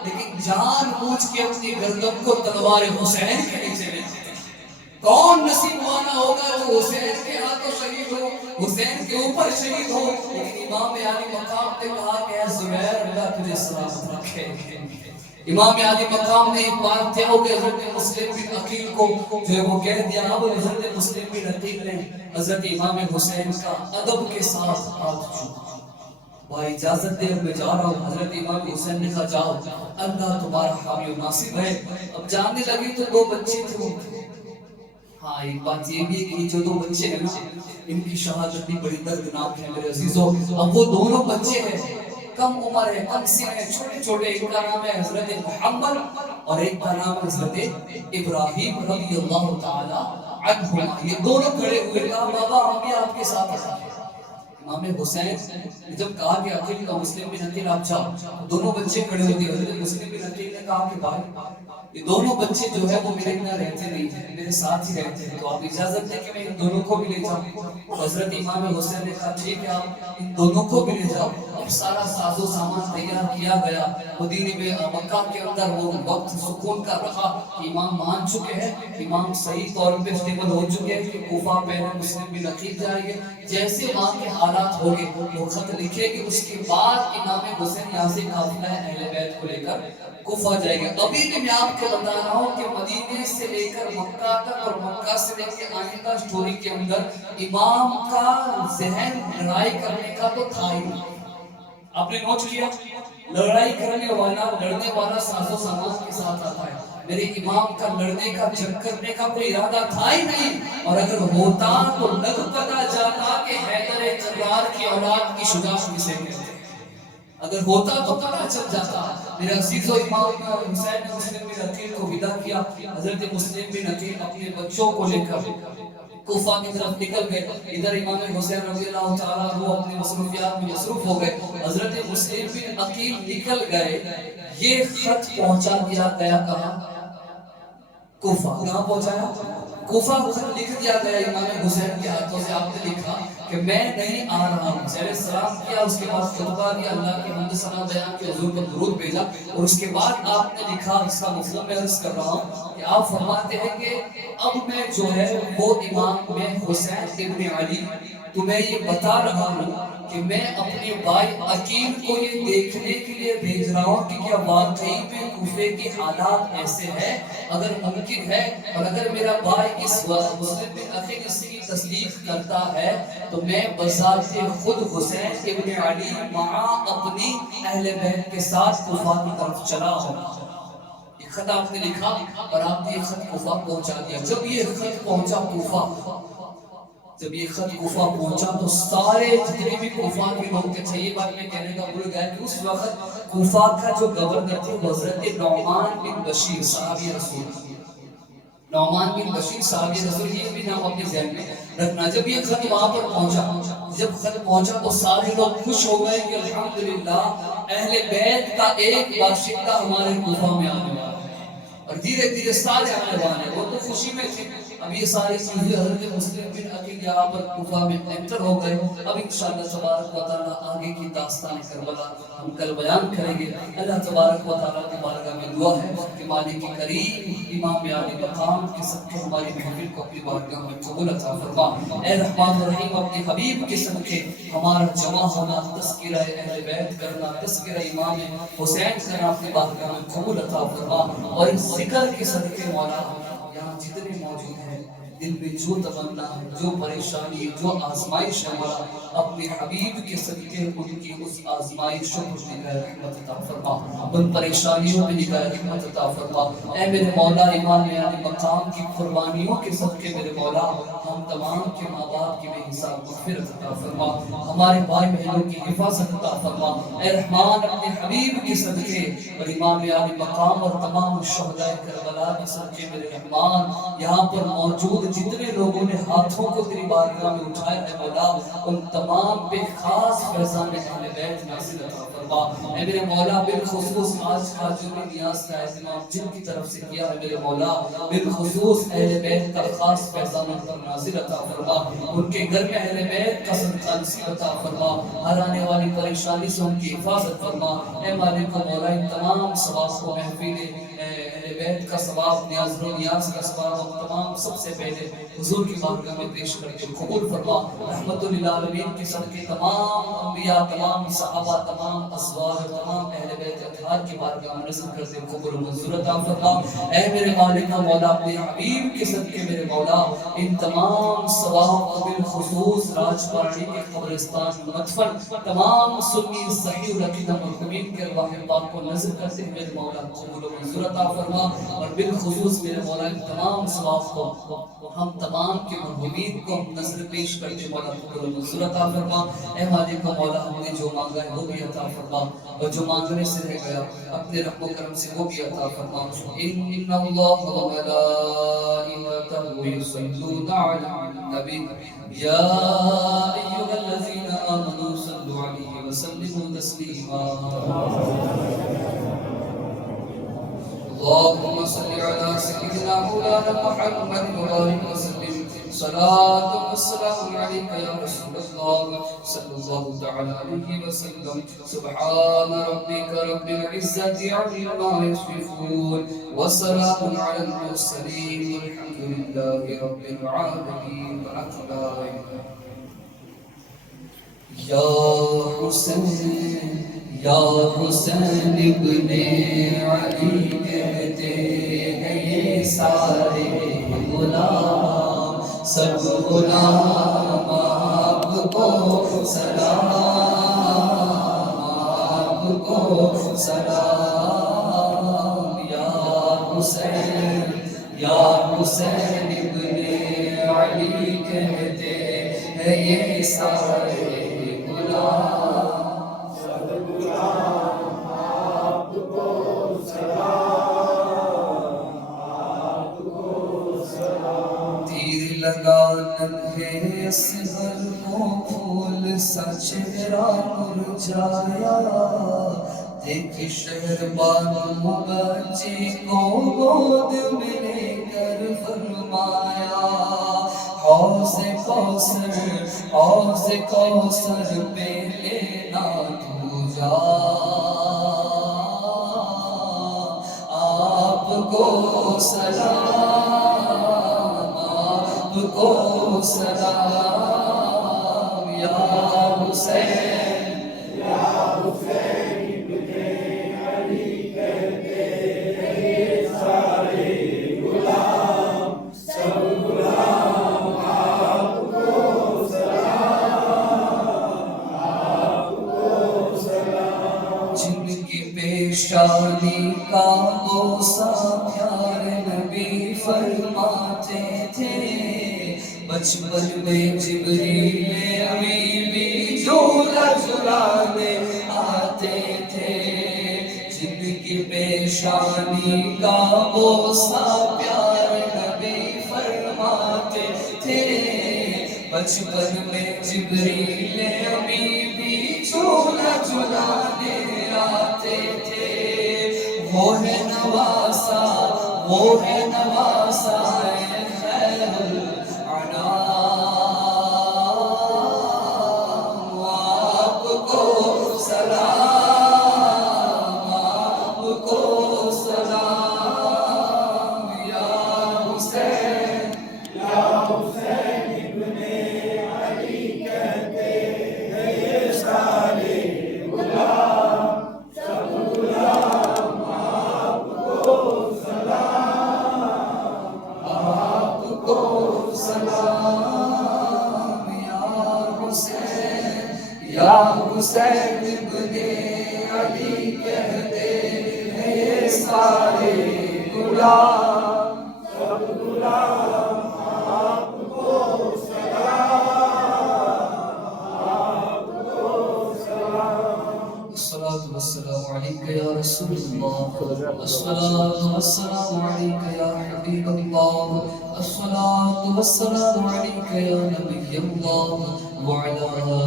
لیکن جان بوجھ کے اپنی گردن کو تلوار حسین کے نیچے لیتے. کون نصیب والا ہوگا جو حسین کے ہاتھوں شہید ہو، حسین کے اوپر شہید ہو. لیکن امام علی مقام نے کہا کہ اے زبیر، اللہ تجھے سلامت رکھے. امام علی مقام نے ایک بات کیا ہو کہ حضرت مسلم بن عقیل کو جو ہے وہ کہہ دیا. اب حضرت مسلم بن عقیل نے حضرت امام حسین کا ادب کے ساتھ ہاتھ چھوڑا. بھائی اجازت دے، میں جا رہا ہوں. حضرت امام حسین نے کہا جاؤ، اللہ تمہارا حامی و ناصر ہے. اب جانے لگی تو دو بچے تھے. ہاں ایک بات یہ بھی ہے کہ جو دو بچے ہیں نا، ان کی شہادت بھی بڑی دردناک ہے میرے عزیزوں. اب وہ دونوں بچے ہیں، کم عمر ہے، کم سن ہے، چھوٹے چھوٹے. ایک کا نام ہے حضرت محمد اور ایک کا نام ہے حضرت ابراہیم رضی اللہ تعالی عنہما. یہ دونوں کھڑے ہوئے، کہا بابا ہم بھی آپ کے ساتھ ہیں. امام حسین نے جب کہا کہ عقیل کا مسلم بن عقیل آپ جاؤ، دونوں بچے کھڑے ہوتے. حضرت مسلم بن عقیل نے کہا کہ بھائی یہ دونوں بچے جو ہے وہ میرے بنا رہتے نہیں ہیں، میرے ساتھ ہی رہتے ہیں، تو آپ اجازت دیں کہ میں ان دونوں کو بھی لے جاؤں. حضرت امام حسین نے کہا ٹھیک ہے، آپ ان دونوں کو بھی لے جاؤ. اب سارا ساز و سامان تیار کیا گیا. مدینے میں مکہ کے اندر وہ وقت سکون کا رہا کہ امام مان چکے ہیں، امام صحیح طور پہ اسٹیبل ہو چکے ہیں کہ کوفہ پہلے مسلم بن عقیل جائیں گے. جیسے وہاں کے حالات ہو گئے وہ خط لکھے کہ اس کے بعد امام حسین یہاں سے قافلہ اہل بیت کو لے کر کوفہ جائے گا. ابھی بھی میں آپ کو بتا رہا ہوں کہ مدینے سے لے کر مکہ تک اور مکہ سے لے کے آئندہ سٹوری کے اندر امام کا ذہن لڑائی کرنے کا تو تھا ہی. آپ نے نوٹ کیا، لڑائی کرنے والا، لڑنے والا ساز و سامان کے ساتھ آتا ہے. میرے امام کا لڑنے کا، جنگ کرنے کا کوئی ارادہ تھا ہی نہیں. اور اگر ہوتا تو لگ پتا جاتا کہ حیدر کرار کی اولاد کی شجاعت کسے کہتے ہیں. اگر ہوتا تو پتہ چل جاتا. میرے عزیز و امام حسین نے مسلم بن عقیل کو ودا کیا. حضرت مسلم بن عقیل اپنے بچوں کو لے کر کوفہ کی طرف نکل گئے. ادھر امام حسین رضی اللہ تعالیٰ وہ اپنی مصروفیات میں مصروف ہو گئے. حضرت مسلم بن عقیل نکل گئے. یہ خط پہنچا دیا گیا کہاں؟ کوفہ. کہاں پہنچایا؟ کوفہ خط لکھ دیا گیا امام حسین کے ہاتھوں سے. آپ نے لکھا کہ میں نہیں آ رہا ہوں. حسین سلام کیا, اس کے بعد خطبہ دیا, اللہ کی حمد ثنا بیان کی, حضور پر درود بھیجا, اور اس کے بعد آپ نے لکھا, اس کا مفہوم میں عرض کر رہا ہوں کہ آپ فرماتے ہیں کہ اب میں جو ہے وہ امام میں حسین ابن علی تمہیں یہ بتا رہا ہوں کہ میں اپنے بھائی عقیل کو یہ دیکھنے کے لیے بھیج رہا ہوں کہ کیا واقعی میں کوفے کی حالات ایسے ہیں, اگر ممکن ہے, اور اگر میرا بھائی اس مسلم بن عقیل اس کی تصدیق کرتا ہے تو میں بذات خود حسین ابن علی مع اپنی اہل بیت کے ساتھ کوفہ کی طرف چلا ہوں. یہ خط آپ نے لکھا اور آپ نے یہ خط کوفہ پہنچا دیا. جب یہ خط پہنچا کوفہ, جب یہ خط کوفہ پہنچا تو سارے جتنے بھی کوفہ کے لوگ تھے, یہ بات میں کہنے کا بھول گیا کہ اس وقت کوفہ کا جو گورنر تھے حضرت نعمان بن بشیر صحابی رسول, نعمان بن بشیر صحابی رسول, یہ بھی نام اپنے ذہن میں رکھنا. جب یہ خط وہاں پر پہنچا, جب خط پہنچا تو سارے لوگ خوش ہو گئے کہ الحمدللہ اہل بیت کا ایک باشندہ ہمارے کوفہ میں آنے والا ہے, اور دھیرے دھیرے سارے آنے والے, وہ تو خوشی میں تھے. اب یہ ساری چیزیں حضرت مسلم بن عقیل یہاں پر کوفہ میں انٹر ہو گئے. اب انشاءاللہ تبارک و تعالیٰ آگے کی داستان کربلا ہم کل بیان کریں گے. اللہ تبارک و تعالیٰ کی بارگاہ میں دعا ہے کہ مالک کریم امام عالی مقام کے صدقے ہماری محفل کو اپنی بارگاہ میں قبول عطا فرما. اے رحمان الرحیم اپنے حبیب کے صدقے ہمارا جمع ہونا, تذکرہ اہل بیت کرنا, تذکرہ امام حسین کرنا اپنی بارگاہ میں قبول عطا فرما. اور اس ذکر کے صدقے مولا یہاں جتنے موجود ہیں دل میں جو تمنا ہے, جو پریشانی, جو آزمائش ہے, مولا اپنے حبیب کے صدقے ان کی اس آزمائش کو نگاہ رحمت عطا فرما, ان پریشانیوں میں نگاہ رحمت عطا فرما. اے میرے مولا امام عالی مقام کی قربانیوں کے صدقے میرے مولا ہم تمام کے ماں باپ کی بے حساب مغفرت عطا فرما, ہمارے بھائی بہنوں کی حفاظت عطا فرما. اے رحمان اپنے حبیب کے صدقے اور امام عالی مقام اور تمام شہداء کربلا کے صدقے میرے رحمان یہاں پر موجود جتنے لوگوں نے ہاتھوں کو تیری بارگاہ میں اٹھایا ہے مولا ان تمام پہ خاص فیضان اہل بیت نازل عطا فرما. اے میرے مولا بالخصوص آج کا جو بھی نیاز کا اہتمام جن کی طرف سے کیا ہے میرے مولا بالخصوص اہل بیت کا خاص فیضان ان پر نازل عطا فرما. ان کے گھر میں اہل بیت کا صدقہ نصیب عطا فرما, ہر آنے والی پریشانی سے ان کی حفاظت فرما. اے مالک و مولا ان تمام ثواب کو محفل اہل بیت کا ثواب, نیاز و نیاز کا ثواب ہم تمام سب سے پہلے حضور کی بارگاہ میں پیش کر کے قبول فرما. رحمت للعالمین کے صدقے تمام انبیاء, تمام صحابہ, تمام ازواج, تمام اہل بیت اطہار کی بارگاہ میں نظر کر دے قبول و منظور عطا فرما. اے میرے مالک و مولا اپنے حبیب کے صدقے میرے مولا ان تمام ثواب کو بالخصوص راج پاٹی کے قبرستان مدفن تمام سنی صحیح العقیدہ مرحومین کے ارواح پاک کو نظر کر دے میرے مولا قبول و منظور عطا فرما. اور بالخصوص میرے مولا ان تمام ثواب کو ہم تمام کے مرحومین کو ہم نظر پیش کرتے مولا قبول و منظور عطا فرما. اے مالک و مولا ہم نے جو مانگا ہے وہ بھی عطا فرما, اور جو مانگنے سے رہ گیا اپنے رحم و کرم سے وہ بھی عطا فرما. ان اللہ و ملائکتہ یصلون علی النبی یا ایھا الذین آمنوا صلوا علیہ وسلموا تسلیما. اللهم صل على سيدنا مولانا محمد وبارك وسلم صلاة والسلام عليك يا رسول الله صلى الله تعالى عليه وسلم. سبحان ربك رب العزة عما يصفون وسلام على المرسلين والحمد لله رب العالمين. یا حسین یا حسین ابن علی کہتے ہیں یہ سارے غلام, سب غلام آپ کو سلام, آپ کو سلام. یا حسین یا حسین ابن علی کہتے ہیں یہ سارے غلام, ننھے اصغر کو پھول سا چہرہ مرجھایا, ایک شہر بانو بچے کو گود میں لے کر فرمایا حوض کوثر پہ لینا تو جا آپ کو سلام آپ کو سلام یا حسین جن کی پیشانی کا بوسہ پیارے نبی فرماتے تھے بچپن میں جبریل امین بھی جھولا جھلانے آتے تھے جن کی پیشانی کا بوسہ پیارے نبی فرماتے تھے بچپن میں جبریل امین بھی جھولا جھلانے آتے تھے وہ ہے نواسا اے خیر الانام آپ کو سلام آپ کو سلام یا حسین آپ کو سلام یا حسین ابن علی کہتے ہیں یہ سارے غلام سب غلام آپ کو الصلاة والسلام عليك يا رسول الله الصلاة والسلام عليك يا حبيب الله الصلاة والسلام عليك يا نبي الله وعلى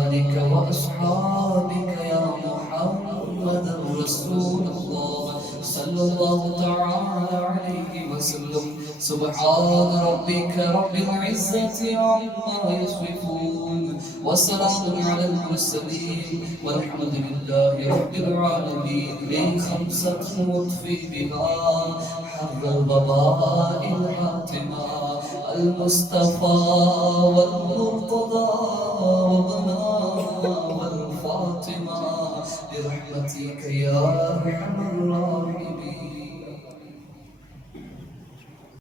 آلك وأصحابك يا محمد رسول الله صلى الله تعالى عليه وسلم سبحان ربك رب العزة عما يصفون وسلام على المرسلين والحمد لله رب العالمين من خمسة نطفي بها حر الوباء الحاتمة المصطفى والمرتضى وابنا والفاطمة برحمتك يا أرحم الراحمين